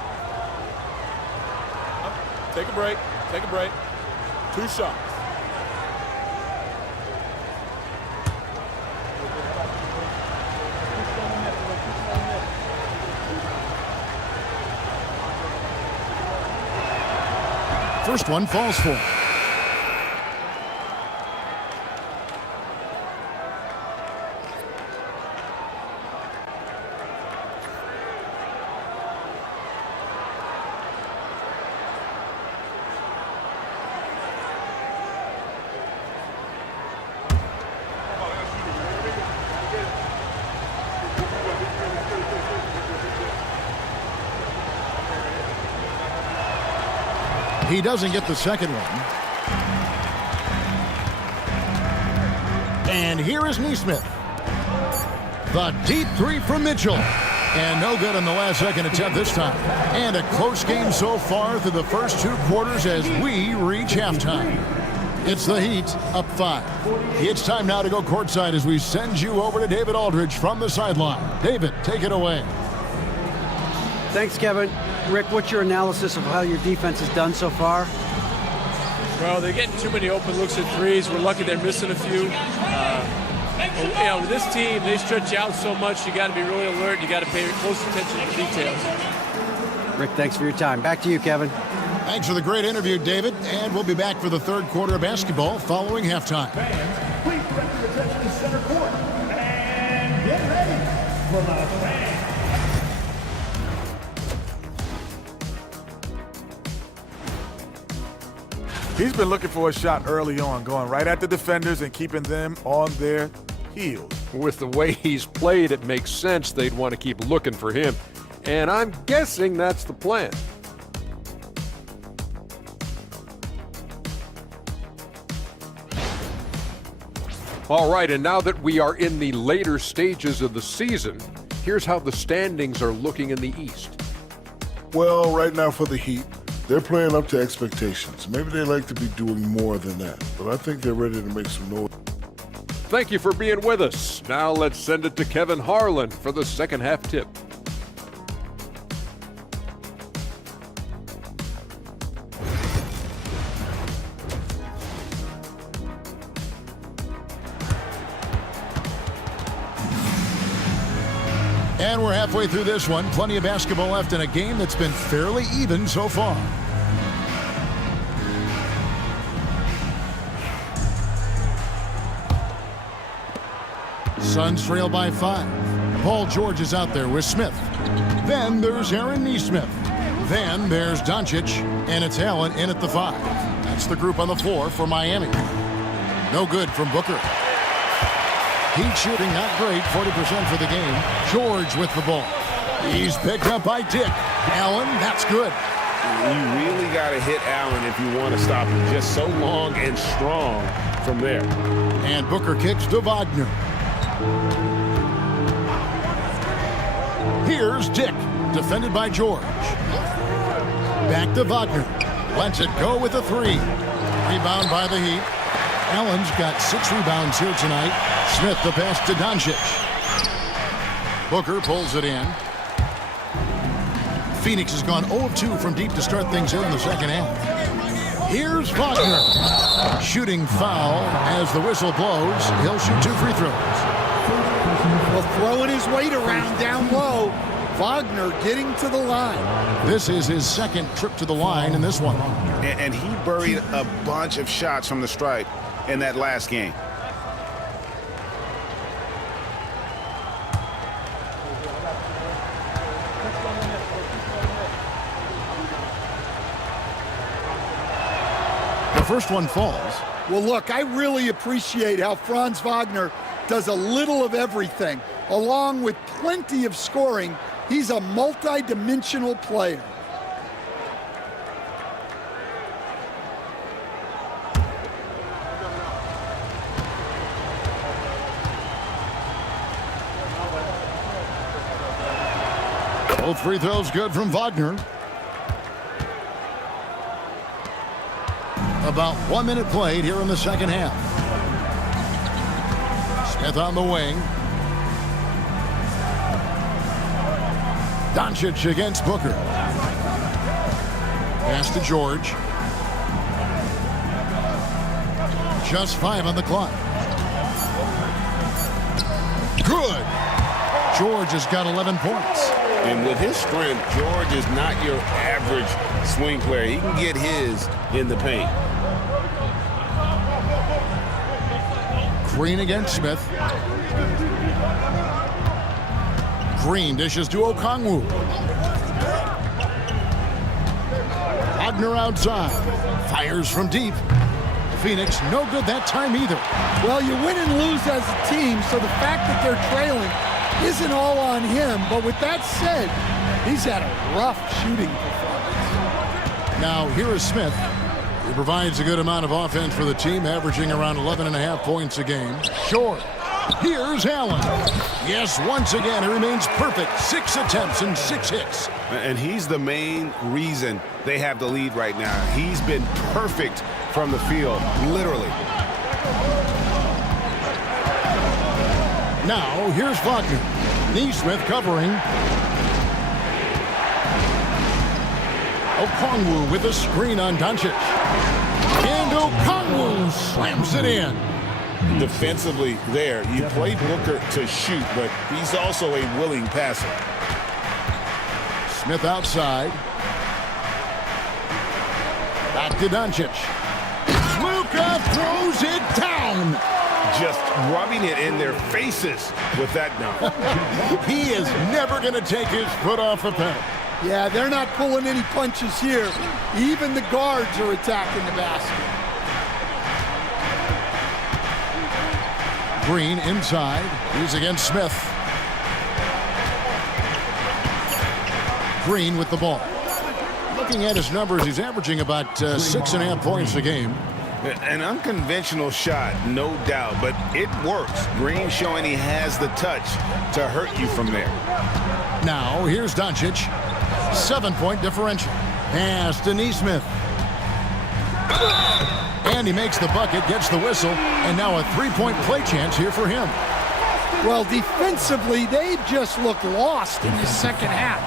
Take a break. Take a break. 2 shots. First one falls for him. He doesn't get the second one. And here is Neesmith. The deep 3 from Mitchell. And no good on the last second attempt this time. And a close game so far through the first 2 quarters as we reach halftime. It's the Heat up 5. It's time now to go courtside as we send you over to David Aldridge from the sideline. David, take it away. Thanks, Kevin. Rick, what's your analysis of how your defense has done so far? Well, they're getting too many open looks at threes. We're lucky they're missing a few. You know, with this team, they stretch out so much. You got to be really alert. You got to pay close attention to the details. Rick, thanks for your time. Back to you, Kevin. Thanks for the great interview, David. And we'll be back for the third quarter of basketball following halftime. Fans, please direct your attention to center court. And get ready for the fans. He's been looking for a shot early on, going right at the defenders and keeping them on their heels. With the way he's played, it makes sense they'd want to keep looking for him. And I'm guessing that's the plan. All right, and now that we are in the later stages of the season, here's how the standings are looking in the East. Well, right now for the Heat, they're playing up to expectations. Maybe they like to be doing more than that, but I think they're ready to make some noise. Thank you for being with us. Now let's send it to Kevin Harlan for the second half tip. And we're halfway through this one. Plenty of basketball left in a game that's been fairly even so far. Suns trail by 5. Paul George is out there with Smith. Then there's Aaron Neesmith. Then there's Doncic, and it's Allen in at the 5. That's the group on the floor for Miami. No good from Booker. Heat shooting not great, 40% for the game. George with the ball. He's picked up by Dick. Allen, that's good. You really got to hit Allen if you want to stop him. Just so long and strong from there. And Booker kicks to Wagner. Here's Dick, defended by George. Back to Wagner. Lets it go with a 3. Rebound by the Heat. Allen's got 6 rebounds here tonight. Smith the pass to Doncic. Booker pulls it in. Phoenix has gone 0 of 2 from deep to start things here in the second half. Here's Wagner. Shooting foul as the whistle blows. He'll shoot 2 free throws. throwing his weight around down low. Wagner getting to the line. This is his second trip to the line in this one. And he buried a bunch of shots from the stripe in that last game. The first one falls. Well, look, I really appreciate how Franz Wagner does a little of everything. Along with plenty of scoring, he's a multi-dimensional player. Both free throws good from Wagner. About 1 minute played here in the second half. Smith on the wing. Doncic against Booker. Pass to George. Just 5 on the clock. Good. George has got 11 points. And with his strength, George is not your average swing player. He can get his in the paint. Green against Smith. Green dishes to Okongwu. Wagner outside. Fires from deep. Phoenix no good that time either. Well, you win and lose as a team, so the fact that they're trailing isn't all on him. But with that said, he's had a rough shooting performance. Now, here is Smith. He provides a good amount of offense for the team, averaging around 11.5 points a game. Short. Here's Allen. Yes, once again, he remains perfect. 6 attempts and 6 hits. And he's the main reason they have the lead right now. He's been perfect from the field, literally. Now, here's Wagner. Neesmith covering. Okongwu with a screen on Doncic. And Okongwu slams it in. Defensively there, you play Booker to shoot, but he's also a willing passer. Smith outside. Back to Doncic. Luka throws it down. Just rubbing it in their faces with that dunk. He is never going to take his foot off the pedal. Yeah, they're not pulling any punches here. Even the guards are attacking the basket. Green inside. He's against Smith. Green with the ball. Looking at his numbers, he's averaging about 6.5 points a game. An unconventional shot, no doubt, but it works. Green showing he has the touch to hurt you from there. Now, here's Doncic. 7-point differential. Pass to Neesmith. And he makes the bucket, gets the whistle, and now a 3-point play chance here for him. Well, defensively, they just look lost in the second half.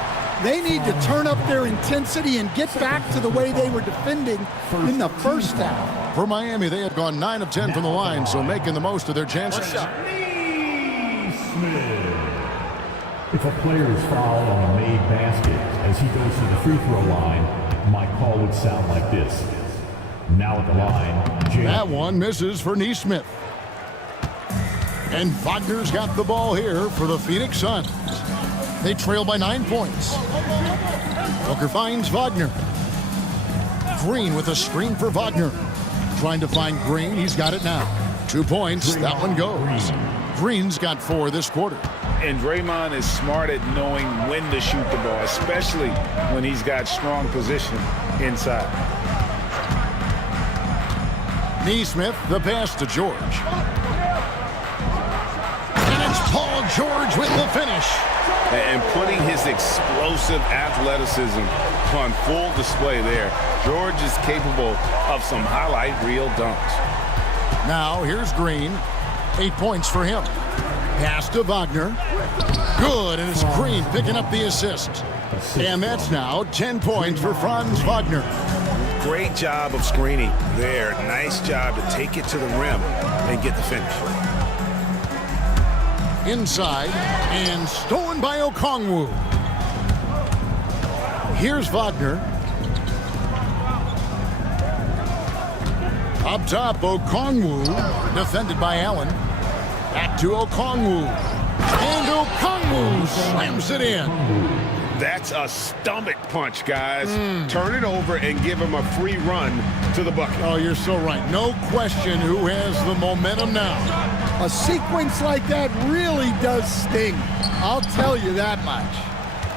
They need to turn up their intensity and get back to the way they were defending in the first half. For Miami, they have gone 9 of 10 from the line, so making the most of their chances. If a player is fouled on a made basket as he goes to the free throw line, my call would sound like this. Now at the line, that one misses for Neesmith. And Wagner's got the ball here for the Phoenix Suns. They trail by 9 points. Booker finds Wagner. Green with a screen for Wagner. Trying to find Green. He's got it now. 2 points. That one goes. Green's got 4 this quarter. And Draymond is smart at knowing when to shoot the ball, especially when he's got strong position inside. Neesmith, the pass to George. And it's Paul George with the finish. And putting his explosive athleticism on full display there. George is capable of some highlight reel dunks. Now here's Green. 8 points for him. Pass to Wagner. Good, and it's Green picking up the assist. And that's now 10 points for Franz Wagner. Great job of screening there. Nice job to take it to the rim and get the finish. Inside, and stolen by Okongwu. Here's Wagner. Up top, Okongwu, defended by Allen. Back to Okongwu. And Okongwu slams it in. That's a stomach punch, guys. Turn it over and give him a free run to the bucket. Oh, you're so right. No question who has the momentum now. A sequence like that really does sting. I'll tell you that much.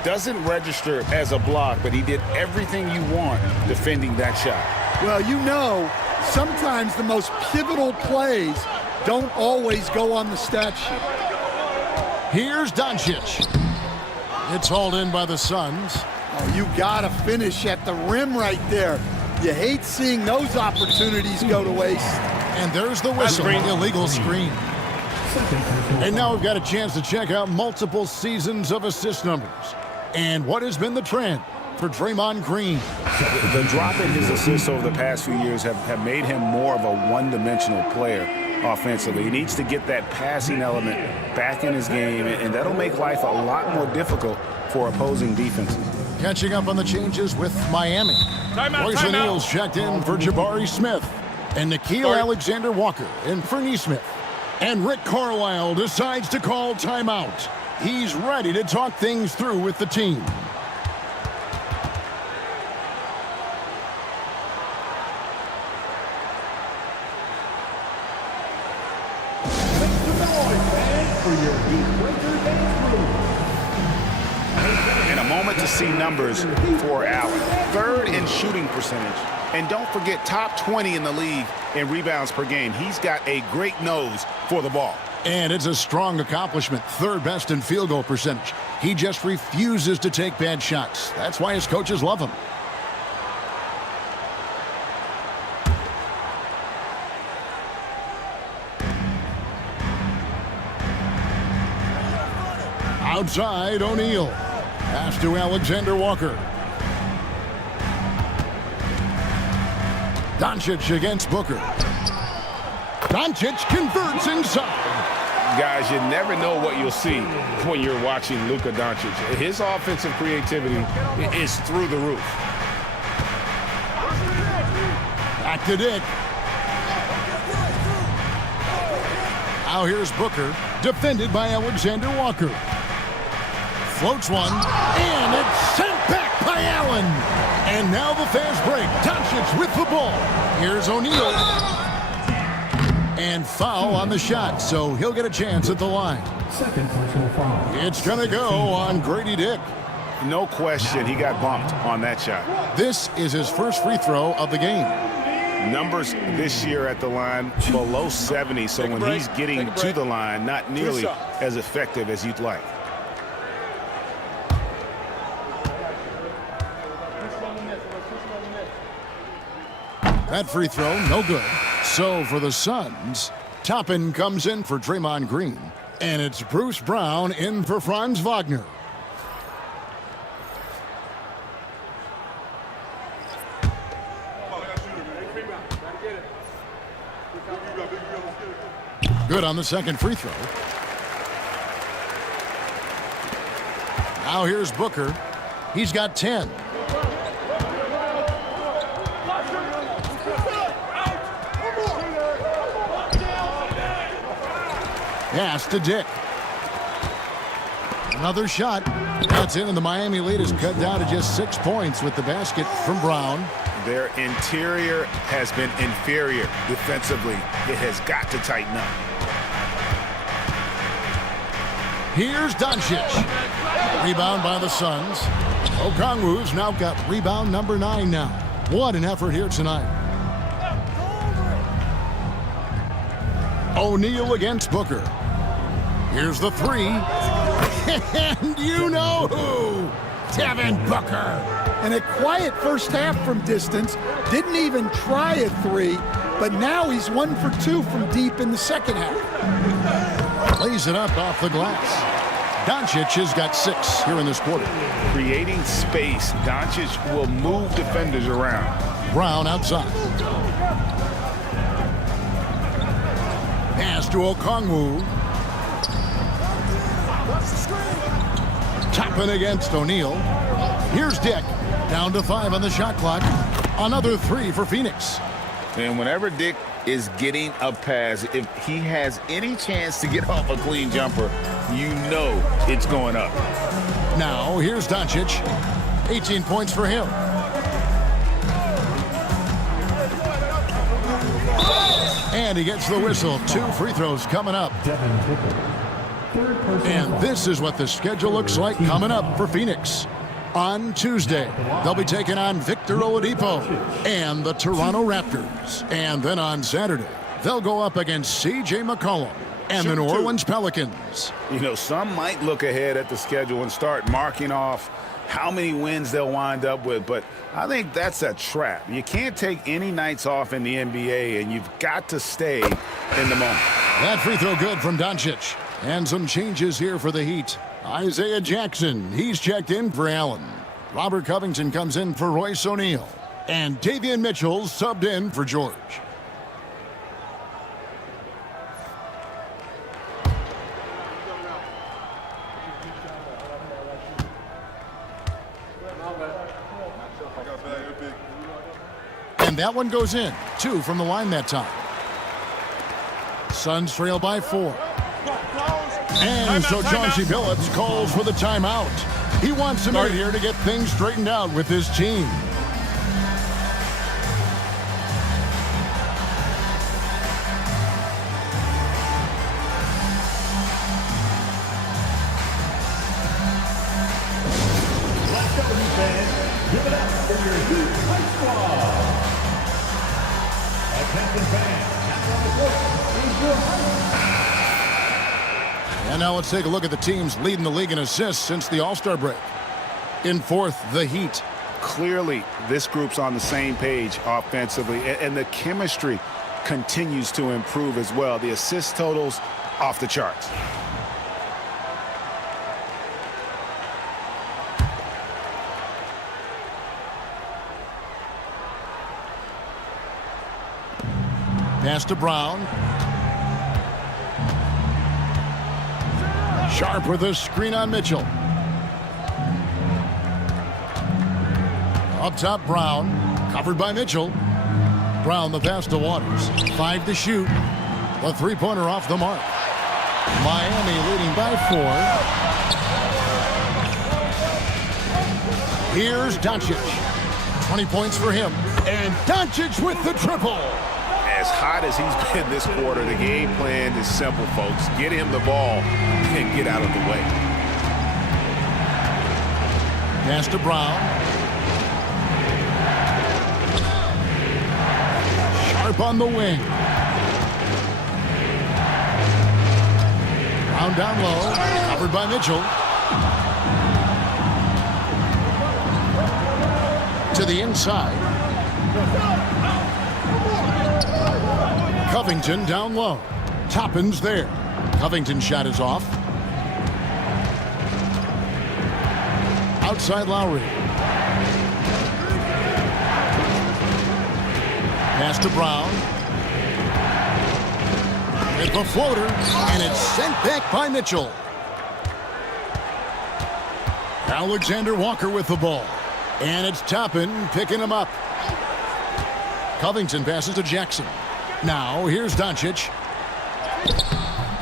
Doesn't register as a block, but he did everything you want defending that shot. Well, you know, sometimes the most pivotal plays don't always go on the stat sheet. Here's Doncic. It's hauled in by the Suns. Oh, you got to finish at the rim right there. You hate seeing those opportunities go to waste. And there's the whistle. Illegal screen. And now we've got a chance to check out multiple seasons of assist numbers. And what has been the trend for Draymond Green? The drop in his assists over the past few years have made him more of a one-dimensional player offensively. He needs to get that passing element back in his game, and that'll make life a lot more difficult for opposing defenses. Catching up on the changes with Miami. Royce O'Neal's checked in for Jabari Smith. And Nickeil Alexander-Walker in for Nesmith. And Rick Carlisle decides to call timeout. He's ready to talk things through with the team. And a moment to see numbers for Allen. Third in shooting percentage. And don't forget, top 20 in the league in rebounds per game. He's got a great nose for the ball. And it's a strong accomplishment. Third best in field goal percentage. He just refuses to take bad shots. That's why his coaches love him. Outside, O'Neal. Pass to Alexander-Walker. Doncic against Booker. Doncic converts inside. Guys, you never know what you'll see when you're watching Luka Doncic. His offensive creativity is through the roof. Back to Dick. Now here's Booker, defended by Alexander-Walker. Floats one, and it's sent back by Allen. And now the fast break. Doncic with the ball. Here's O'Neal. And foul on the shot, so he'll get a chance at the line. Second personal foul. It's going to go on Grady Dick. No question, he got bumped on that shot. This is his first free throw of the game. Numbers this year at the line below 70, so when he's getting to the line, not nearly as effective as you'd like. That free throw, no good. So for the Suns, Toppin comes in for Draymond Green. And it's Bruce Brown in for Franz Wagner. Good on the second free throw. Now here's Booker. He's got 10. Pass to Dick. Another shot. That's in, and the Miami lead is cut down to just 6 points with the basket from Brown. Their interior has been inferior defensively. It has got to tighten up. Here's Doncic. Rebound by the Suns. Okongwu's now got rebound number 9 now. What an effort here tonight. O'Neal against Booker. Here's the three. And you know who? Devin Booker. And a quiet first half from distance. Didn't even try a three, but now he's 1 for 2 from deep in the second half. Plays it up off the glass. Doncic has got 6 here in this quarter. Creating space, Doncic will move defenders around. Brown outside. Pass to Okongwu. Toppin against O'Neal. Here's Dick. Down to 5 on the shot clock. Another 3 for Phoenix. And whenever Dick is getting a pass, if he has any chance to get off a clean jumper, you know it's going up. Now, here's Doncic. 18 points for him. And he gets the whistle. 2 free throws coming up. And this is what the schedule looks like coming up for Phoenix. On Tuesday, they'll be taking on Victor Oladipo and the Toronto Raptors. And then on Saturday, they'll go up against C.J. McCollum and the New Orleans Pelicans. You know, some might look ahead at the schedule and start marking off how many wins they'll wind up with, but I think that's a trap. You can't take any nights off in the NBA, and you've got to stay in the moment. That free throw good from Doncic. And some changes here for the Heat. Isaiah Jackson, he's checked in for Allen. Robert Covington comes in for Royce O'Neal. And Davion Mitchell subbed in for George. And that one goes in. 2 from the line that time. Suns trail by 4. And so Chauncey Billups calls for the timeout. He wants him out here to get things straightened out with his team. Let's go, Heat fans. Give it up for your Heat High Squad. Attention fans, now on the court is your high. And now let's take a look at the teams leading the league in assists since the All-Star break. In 4th, the Heat. Clearly, this group's on the same page offensively, and the chemistry continues to improve as well. The assist totals off the charts. Pass to Brown. Sharp with a screen on Mitchell. Up top, Brown. Covered by Mitchell. Brown the pass to Waters. 5 to shoot. The three-pointer off the mark. Miami leading by 4. Here's Doncic. 20 points for him. And Doncic with the triple. As hot as he's been this quarter, the game plan is simple, folks. Get him the ball and get out of the way. Pass to Brown. Sharp on the wing. Brown down low. Covered by Mitchell. To the inside. Covington down low. Toppin's there. Covington's shot is off. Outside Lowry. Pass to Brown. With the floater, and it's sent back by Mitchell. Alexander Walker with the ball. And it's Toppin picking him up. Covington passes to Jackson. Now, here's Doncic.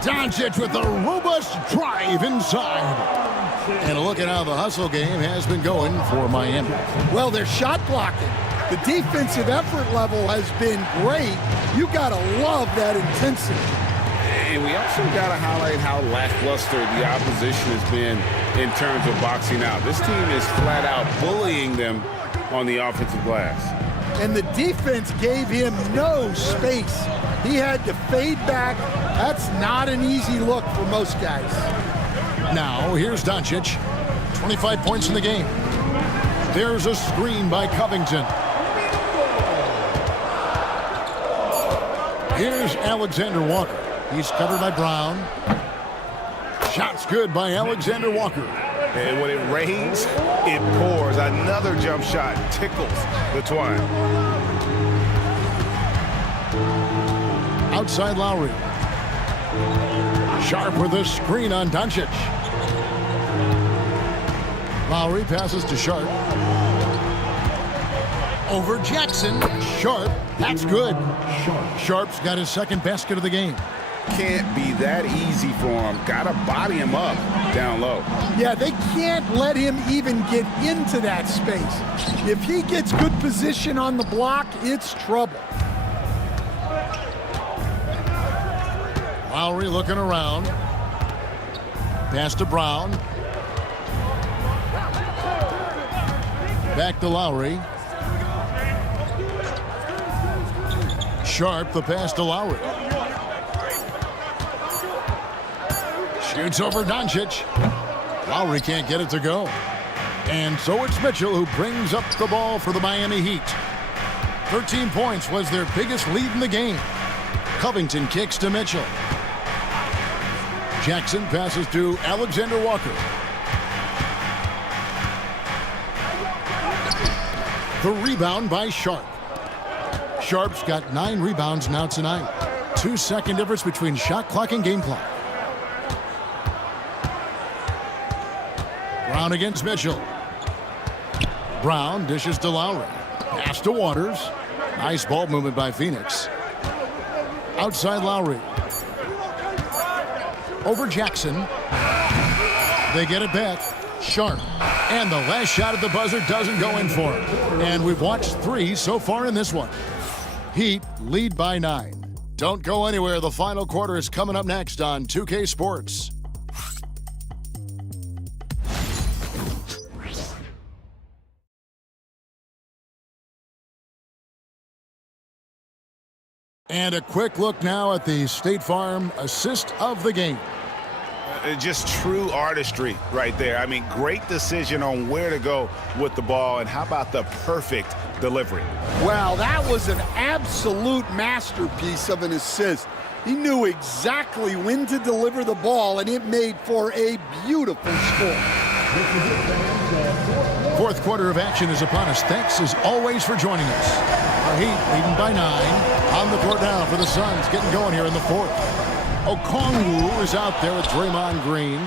Doncic with a robust drive inside. And look at how the hustle game has been going for Miami. Well, they're shot blocking. The defensive effort level has been great. You got to love that intensity. And we also got to highlight how lackluster the opposition has been in terms of boxing out. This team is flat out bullying them on the offensive glass. And the defense gave him no space. He had to fade back. That's not an easy look for most guys. Now, here's Doncic. 25 points in the game. There's a screen by Covington. Here's Alexander Walker. He's covered by Brown. Shot's good by Alexander Walker. And when it rains, it pours. Another jump shot tickles the twine. Outside Lowry. Sharp with a screen on Doncic. Lowry passes to Sharp. Over Jackson. Sharp. That's good. Sharp's got his second basket of the game. Can't be that easy for him. Gotta body him up down low. Yeah, they can't let him even get into that space. If he gets good position on the block, it's trouble. Lowry looking around. Pass to Brown. Back to Lowry. Sharp, the pass to Lowry. Shoots over Doncic. Lowry can't get it to go. And so it's Mitchell who brings up the ball for the Miami Heat. 13 points was their biggest lead in the game. Covington kicks to Mitchell. Jackson passes to Alexander Walker. The rebound by Sharp. Sharp's got 9 rebounds now tonight. 2-second difference between shot clock and game clock. Brown against Mitchell. Brown dishes to Lowry. Pass to Waters. Nice ball movement by Phoenix. Outside Lowry. Over Jackson. They get it back. Sharp. And the last shot at the buzzer doesn't go in for him. And we've watched 3 so far in this one. Heat lead by 9. Don't go anywhere. The final quarter is coming up next on 2K Sports. And a quick look now at the State Farm assist of the game. Just true artistry right there. I mean, great decision on where to go with the ball, and how about the perfect delivery? Wow, that was an absolute masterpiece of an assist. He knew exactly when to deliver the ball, and it made for a beautiful score. Fourth quarter of action is upon us. Thanks as always for joining us. The Heat leading by 9. On the court now for the Suns, getting going here in the fourth. Okongwu is out there with Draymond Green.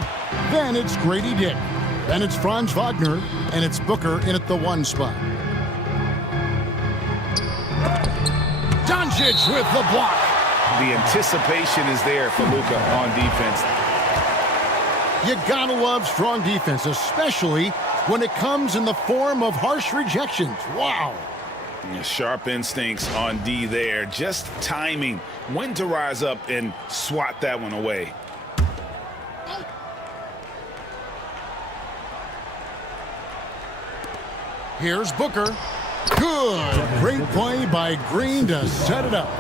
Then it's Grady Dick. Then it's Franz Wagner, and it's Booker in at the 1 spot. Doncic with the block. The anticipation is there for Luka on defense. You gotta love strong defense, especially when it comes in the form of harsh rejections. Wow. Sharp instincts on D there. Just timing when to rise up and swat that one away. Here's Booker. Good. Great play by Green to set it up.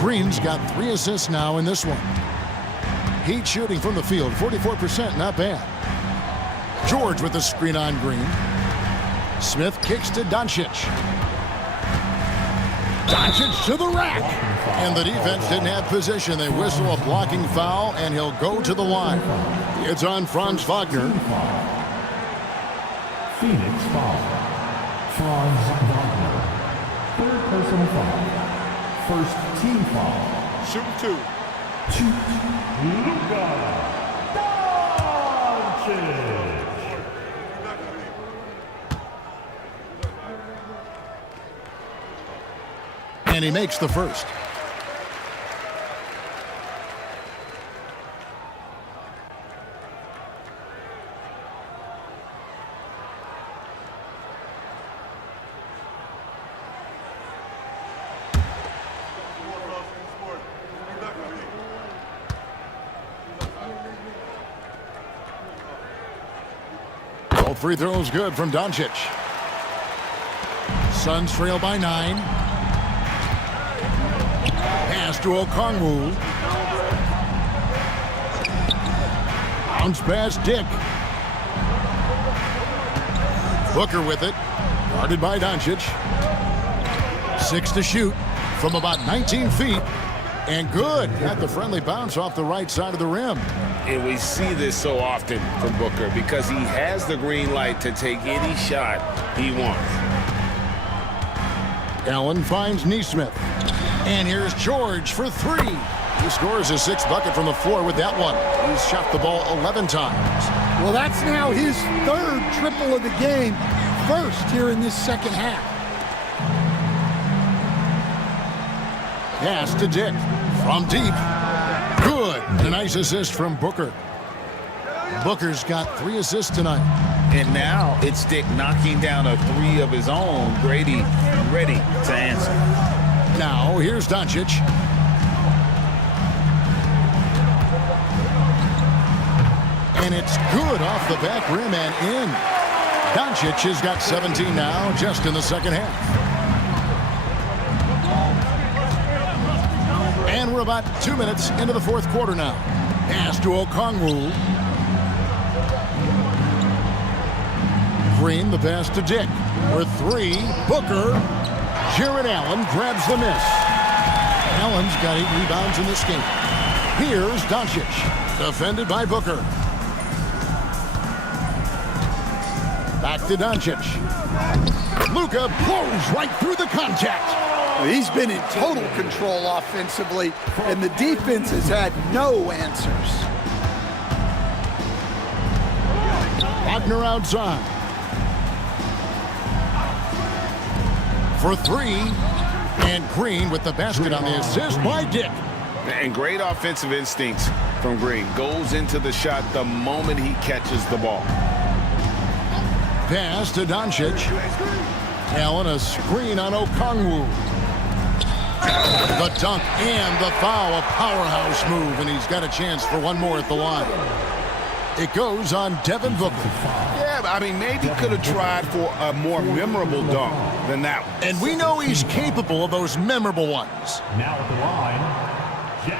Green's got 3 assists now in this one. Heat shooting from the field, 44%, not bad. George with the screen on Green. Smith kicks to Doncic. Doncic to the rack. And the defense didn't have position. They whistle a blocking foul, and he'll go to the line. It's on Franz Wagner. Phoenix foul. Franz Wagner. 3rd personal foul. 1st team foul. Shooting 2. Luka Doncic. And he makes the first. All free throws good from Doncic. Suns trail by 9. Pass to Okongwu. Bounce pass Dick. Booker with it. Guarded by Doncic. 6 to shoot from about 19 feet. And good. Got the friendly bounce off the right side of the rim. And we see this so often from Booker because he has the green light to take any shot he wants. Allen finds Neesmith. And here's George for 3. He scores his 6th bucket from the floor with that one. He's shot the ball 11 times. Well, that's now his 3rd triple of the game, 1st here in this second half. Pass to Dick from deep. Good. A nice assist from Booker. Booker's got 3 assists tonight. And now it's Dick knocking down a 3 of his own. Grady ready to answer. Now here's Doncic. And it's good off the back rim and in. Doncic has got 17 now just in the second half. And we're about 2 minutes into the 4th quarter now. Pass to Okongwu. Green, the pass to Dick. For 3, Booker. Jared Allen grabs the miss. Allen's got 8 rebounds in this game. Here's Doncic. Defended by Booker. Back to Doncic. Luka blows right through the contact. He's been in total control offensively, and the defense has had no answers. Wagner outside. For 3, and Green with the basket on the assist by Dick. And great offensive instincts from Green. Goes into the shot the moment he catches the ball. Pass to Doncic. Allen, a screen on Okongwu. The dunk and the foul, a powerhouse move, and he's got a chance for one more at the line. It goes on Devin Booker. Yeah, I mean, maybe could have tried for a more memorable dunk than that one. And we know he's capable of those memorable ones. Now at the line,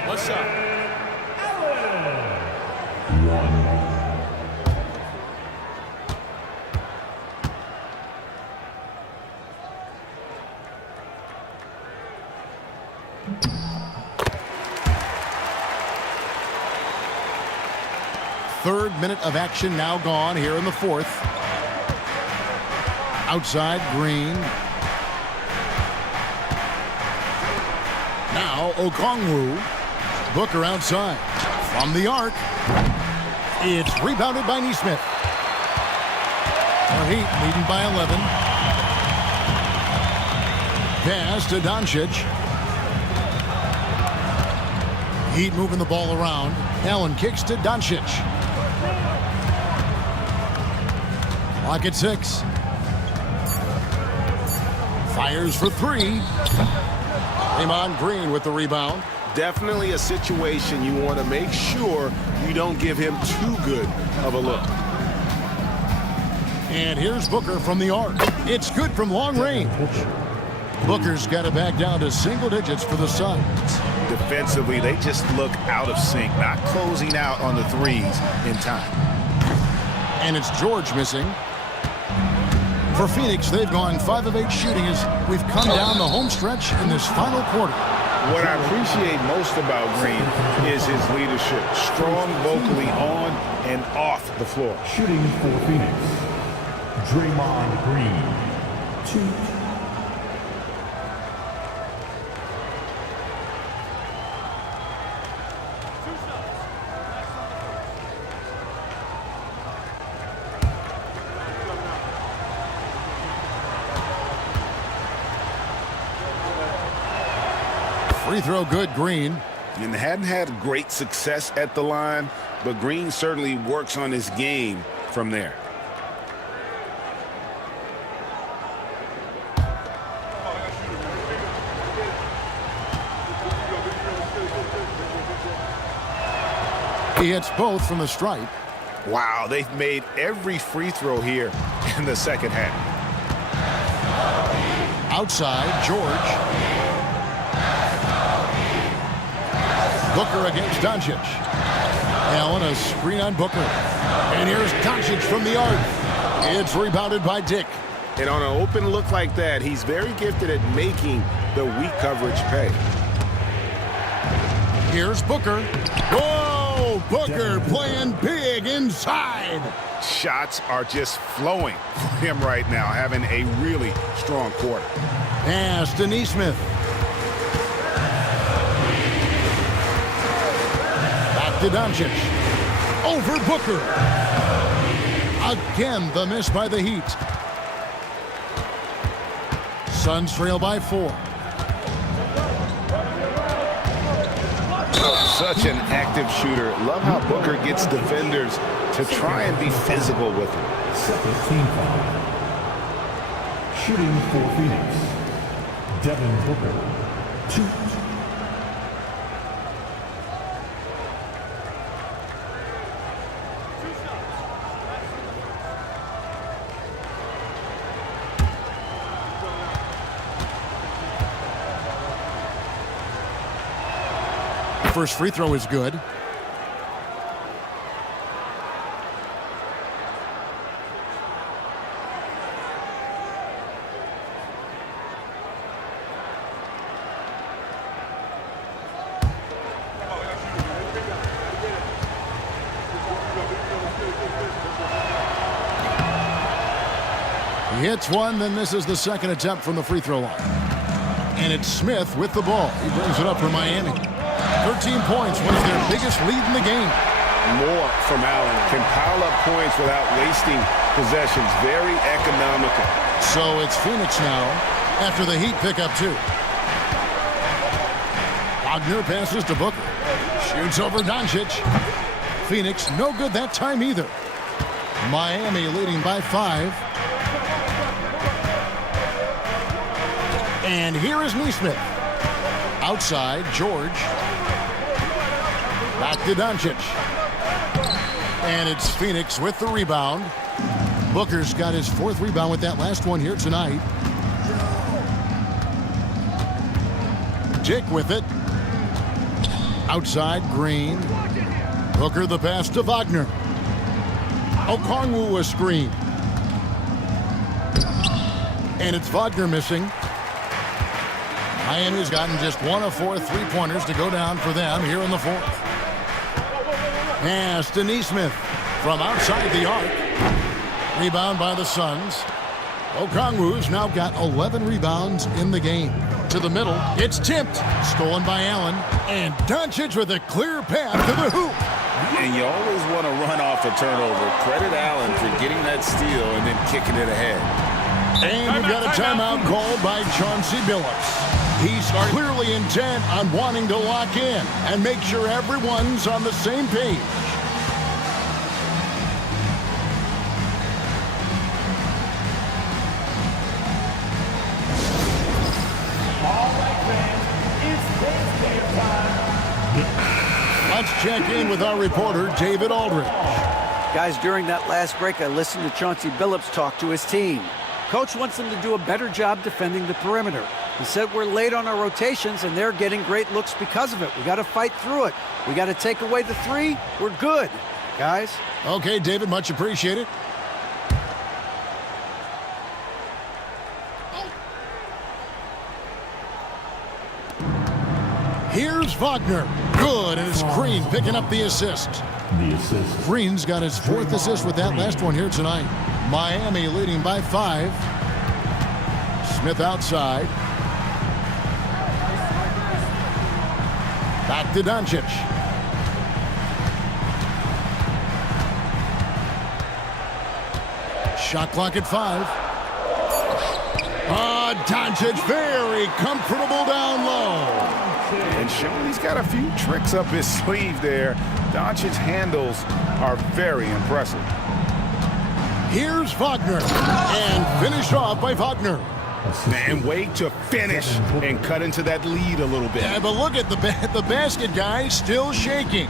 What's up? 1. Third minute of action now gone here in the 4th. Outside, Green. Now Okongwu. Booker outside. From the arc. It's rebounded by Nesmith. The Heat leading by 11. Pass to Doncic. Heat moving the ball around. Allen kicks to Doncic. Clock at 6. Fires for 3. Draymond Green with the rebound. Definitely a situation you want to make sure you don't give him too good of a look. And here's Booker from the arc. It's good from long range. Booker's got it back down to single digits for the Suns. Defensively, they just look out of sync, not closing out on the 3s in time. And it's George missing. For Phoenix, they've gone 5 of 8 shooting as we've come down the home stretch in this final quarter. What I appreciate most about Green is his leadership. Strong vocally on and off the floor. Shooting for Phoenix, Draymond Green. 2. Free throw good, Green. And hadn't had great success at the line, but Green certainly works on his game from there. He hits both from the stripe. Wow, they've made every free throw here in the second half. Outside, George. Booker against Doncic. Allen, a screen on Booker. And here's Doncic from the arc. It's rebounded by Dick. And on an open look like that, he's very gifted at making the weak coverage pay. Here's Booker. Whoa! Booker playing big inside. Shots are just flowing for him right now, having a really strong quarter. Pass to Nesmith. Back to Doncic. Over Booker. Again, the miss by the Heat. Suns trail by 4. Such an active shooter. Love how Booker gets defenders to try and be physical with him. Second team foul. Shooting for Phoenix, Devin Booker, 2. First free throw is good. He hits one, then misses the second attempt from the free throw line. And it's Smith with the ball. He brings it up for Miami. 13 points was their biggest lead in the game. More from Allen. Can pile up points without wasting possessions. Very economical. So it's Phoenix now after the Heat pick up 2. Wagner passes to Booker. Shoots over Doncic. Phoenix no good that time either. Miami leading by 5. And here is Neesmith. Outside, George. Back to Doncic. And it's Phoenix with the rebound. Booker's got his 4th rebound with that last one here tonight. Dick with it. Outside, Green. Booker the pass to Wagner. Okongwu a screen. And it's Wagner missing. Miami's gotten just 1 of 4 3-pointers to go down for them here in the 4th. Pass to Neesmith from outside the arc. Rebound by the Suns. Okongwu's now got 11 rebounds in the game. To the middle, it's tipped. Stolen by Allen. And Doncic with a clear path to the hoop. And you always want to run off a turnover. Credit Allen for getting that steal and then kicking it ahead. And we've got a timeout called by Chauncey Billups. He's clearly intent on wanting to lock in and make sure everyone's on the same page. Let's check in with our reporter, David Aldridge. Guys, during that last break, I listened to Chauncey Billups talk to his team. Coach wants them to do a better job defending the perimeter. He said we're late on our rotations, and they're getting great looks because of it. We got to fight through it. We got to take away the 3. We're good, guys. Okay, David, much appreciated. Here's Wagner. Good, and it's Green picking up the assist. The assist. Green's got his 4th assist with that last one here tonight. Miami leading by 5. Smith outside. Back to Doncic. Shot clock at 5. Doncic very comfortable down low. And showing he's got a few tricks up his sleeve there. Doncic's handles are very impressive. Here's Wagner. And finished off by Wagner. And wait to finish and cut into that lead a little bit. Yeah, but look at the basket guy still shaking.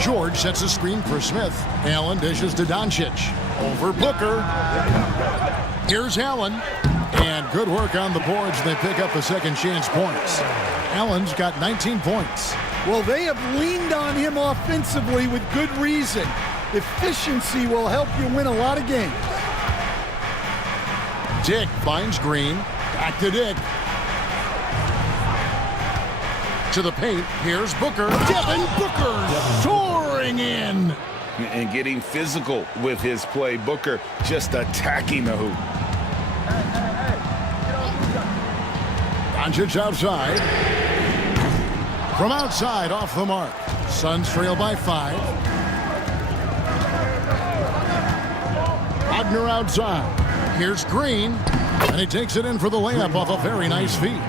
George sets a screen for Smith. Allen dishes to Doncic. Over Booker. Here's Allen. And good work on the boards. They pick up the second chance points. Allen's got 19 points. Well, they have leaned on him offensively with good reason. Efficiency will help you win a lot of games. Dick finds Green. Back to Dick. To the paint. Here's Booker. Devin Booker soaring in. And getting physical with his play. Booker just attacking the hoop. Doncic outside. From outside, off the mark. Suns trail by 5. Wagner outside. Here's Green, and he takes it in for the layup off a very nice feed.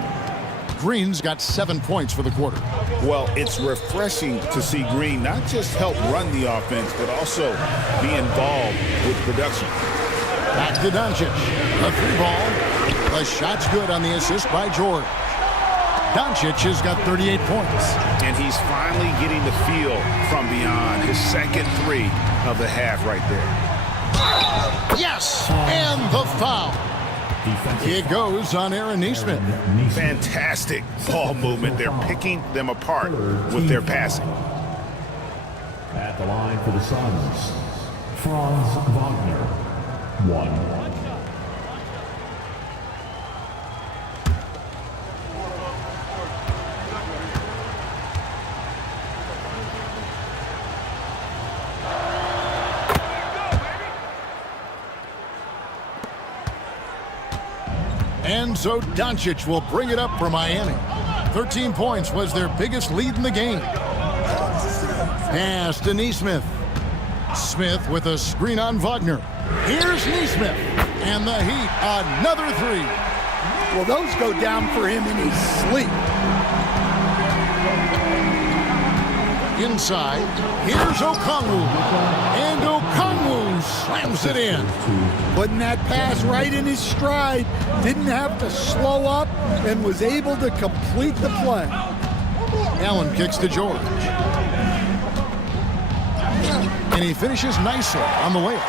Green's got 7 points for the quarter. Well, it's refreshing to see Green not just help run the offense, but also be involved with production. Back to Doncic. A 3-ball. The shot's good on the assist by George. Doncic has got 38 points. And he's finally getting the feel from beyond. His second 3 of the half right there. Yes! And the foul. It goes on Aaron Nesmith. Fantastic ball movement. They're picking them apart with their passing. At the line for the Suns, Franz Wagner, 1. And so Doncic will bring it up for Miami. 13 points was their biggest lead in the game. Pass to Nesmith. Smith with a screen on Wagner. Here's Nesmith. And the Heat, another 3. Well, those go down for him in his sleep. Inside, here's Okongwu. And Okongwu slams it in. Putting that pass right in his stride. Didn't have to slow up and was able to complete the play. Allen kicks to George. And he finishes nicely on the layup.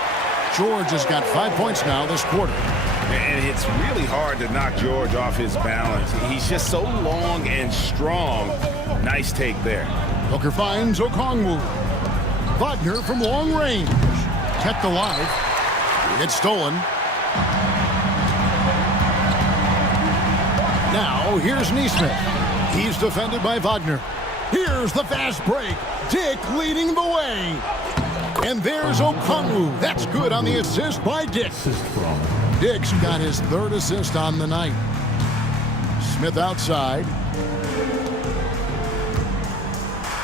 George has got 5 points now this quarter. And it's really hard to knock George off his balance. He's just so long and strong. Nice take there. Booker finds Okongwu. Wagner from long range. Kept alive. It's stolen. Now, here's Nesmith. He's defended by Wagner. Here's the fast break. Dick leading the way. And there's Okongwu. That's good on the assist by Dick. Dick's got his 3rd assist on the night. Smith outside.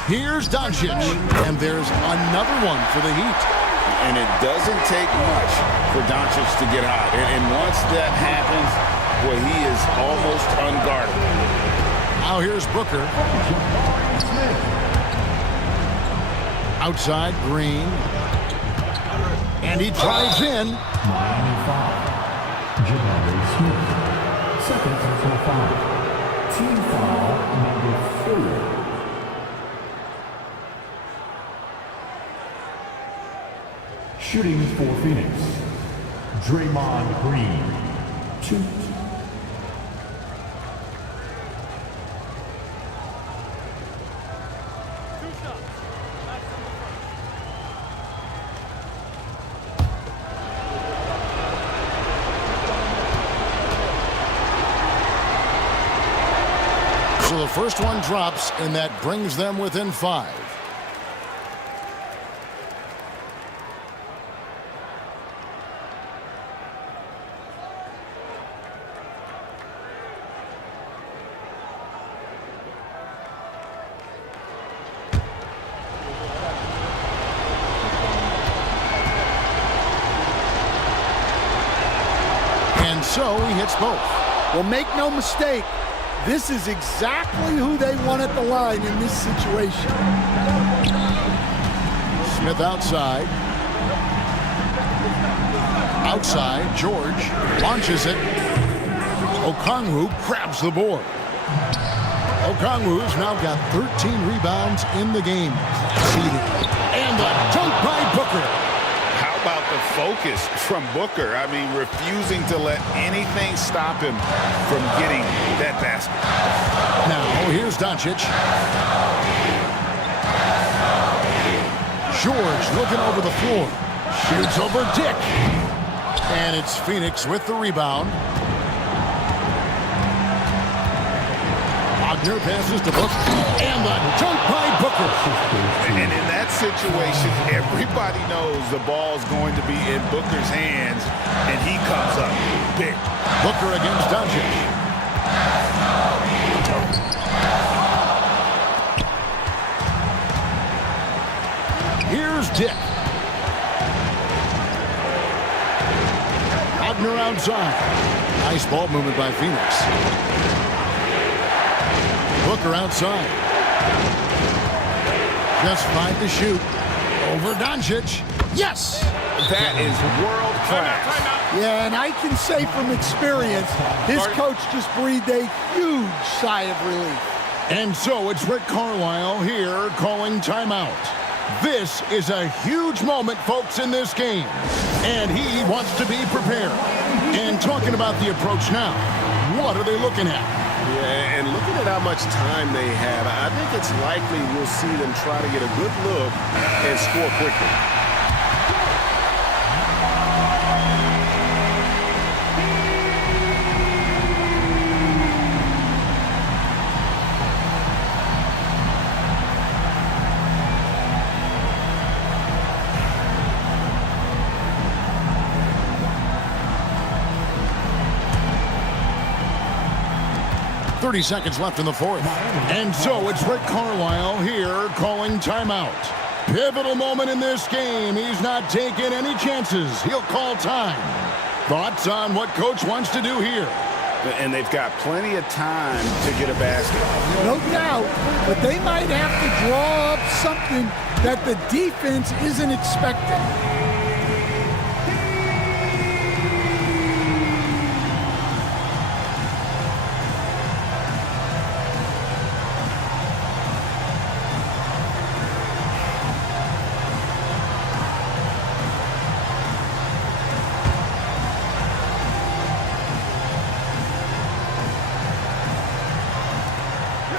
Here's Doncic. And there's another one for the Heat. And it doesn't take much for Doncic to get hot. And once that happens, well, he is almost unguardable. Now here's Booker. Outside, Green. And he drives in. Miami foul. Jabari Smith. Second personal foul. Team foul number 4. Shooting for Phoenix, Draymond Green, 2. So the first one drops, and that brings them within 5. So he hits both. Well, make no mistake, this is exactly who they want at the line in this situation. Smith outside. Outside, George launches it. Okongwu grabs the board. Okongwu's now got 13 rebounds in the game. And the dunk by Booker. About the focus from Booker. I mean, refusing to let anything stop him from getting that basket. Now, here's Doncic. George looking over the floor. Shoots over Dick. And it's Phoenix with the rebound. Wagner passes to Booker. And the dunk by Booker. And in that situation, everybody knows the ball's going to be in Booker's hands, and he comes up big. Booker against Doncic. Here's Dick. Wagner outside. Nice ball movement by Phoenix. Booker outside. Just 5 to shoot. Over Doncic. Yes! That is world class. Yeah, and I can say from experience, his coach just breathed a huge sigh of relief. And so it's Rick Carlisle here calling timeout. This is a huge moment, folks, in this game. And he wants to be prepared. And talking about the approach now, what are they looking at? Yeah, and looking at how much time they have, I think it's likely we'll see them try to get a good look and score quickly. .30 seconds left in the fourth. And so it's Rick Carlisle here calling timeout. Pivotal moment in this game. He's not taking any chances. He'll call time. Thoughts on what Coach wants to do here? And they've got plenty of time to get a basket. No doubt, but they might have to draw up something that the defense isn't expecting.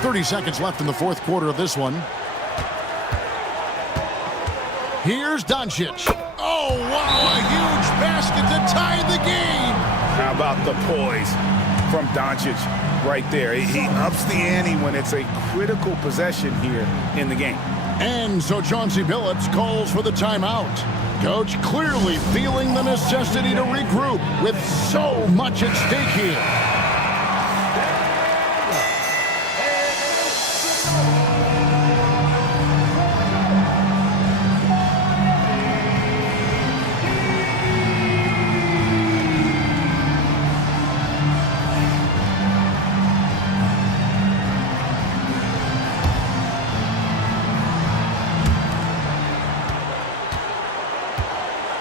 30 seconds left in the fourth quarter of this one. Here's Doncic. Oh, wow, a huge basket to tie the game. How about the poise from Doncic right there? He ups the ante when it's a critical possession here in the game. And so Chauncey Billups calls for the timeout. Coach clearly feeling the necessity to regroup with so much at stake here.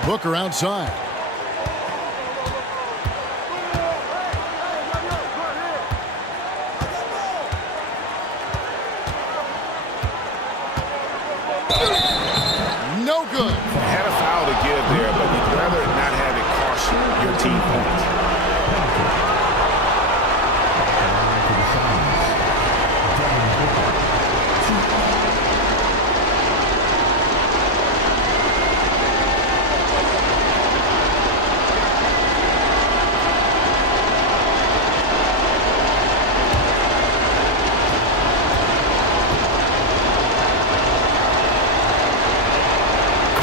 Booker outside. No good. Had a foul to give there, but you'd rather not have it cost your team points.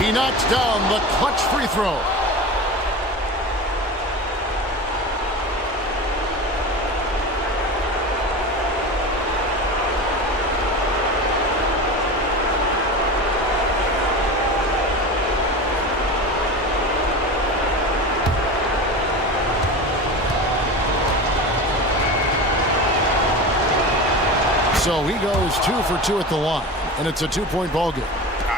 He knocks down the clutch free throw. So he goes 2 for 2 at the line, and it's a 2-point ball game.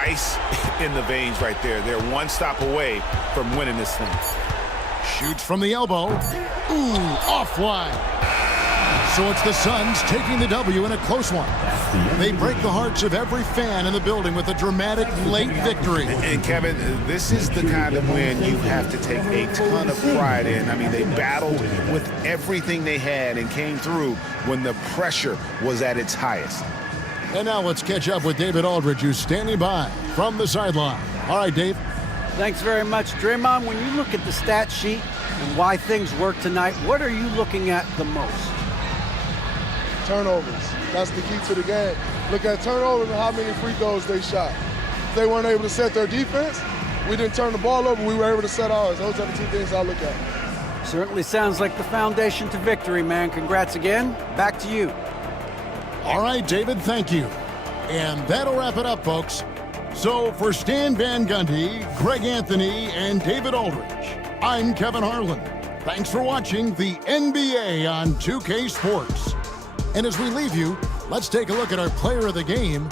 Ice in the veins right there. They're one stop away from winning this thing. Shoots from the elbow. Ooh, offline. So it's the Suns taking the W in a close one. They break the hearts of every fan in the building with a dramatic late victory. And Kevin, this is the kind of win you have to take a ton of pride in. I mean, they battled with everything they had and came through when the pressure was at its highest. And now let's catch up with David Aldridge, who's standing by from the sideline. All right, Dave. Thanks very much, Draymond. When you look at the stat sheet and why things work tonight, what are you looking at the most? Turnovers. That's the key to the game. Look at turnovers and how many free throws they shot. If they weren't able to set their defense, we didn't turn the ball over, we were able to set ours. Those are the two things I look at. Certainly sounds like the foundation to victory, man. Congrats again. Back to you. All right, David, thank you. And that'll wrap it up, folks. So for Stan Van Gundy, Greg Anthony, and David Aldridge, I'm Kevin Harlan. Thanks for watching the NBA on 2K Sports. And as we leave you, let's take a look at our player of the game,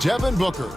Devin Booker.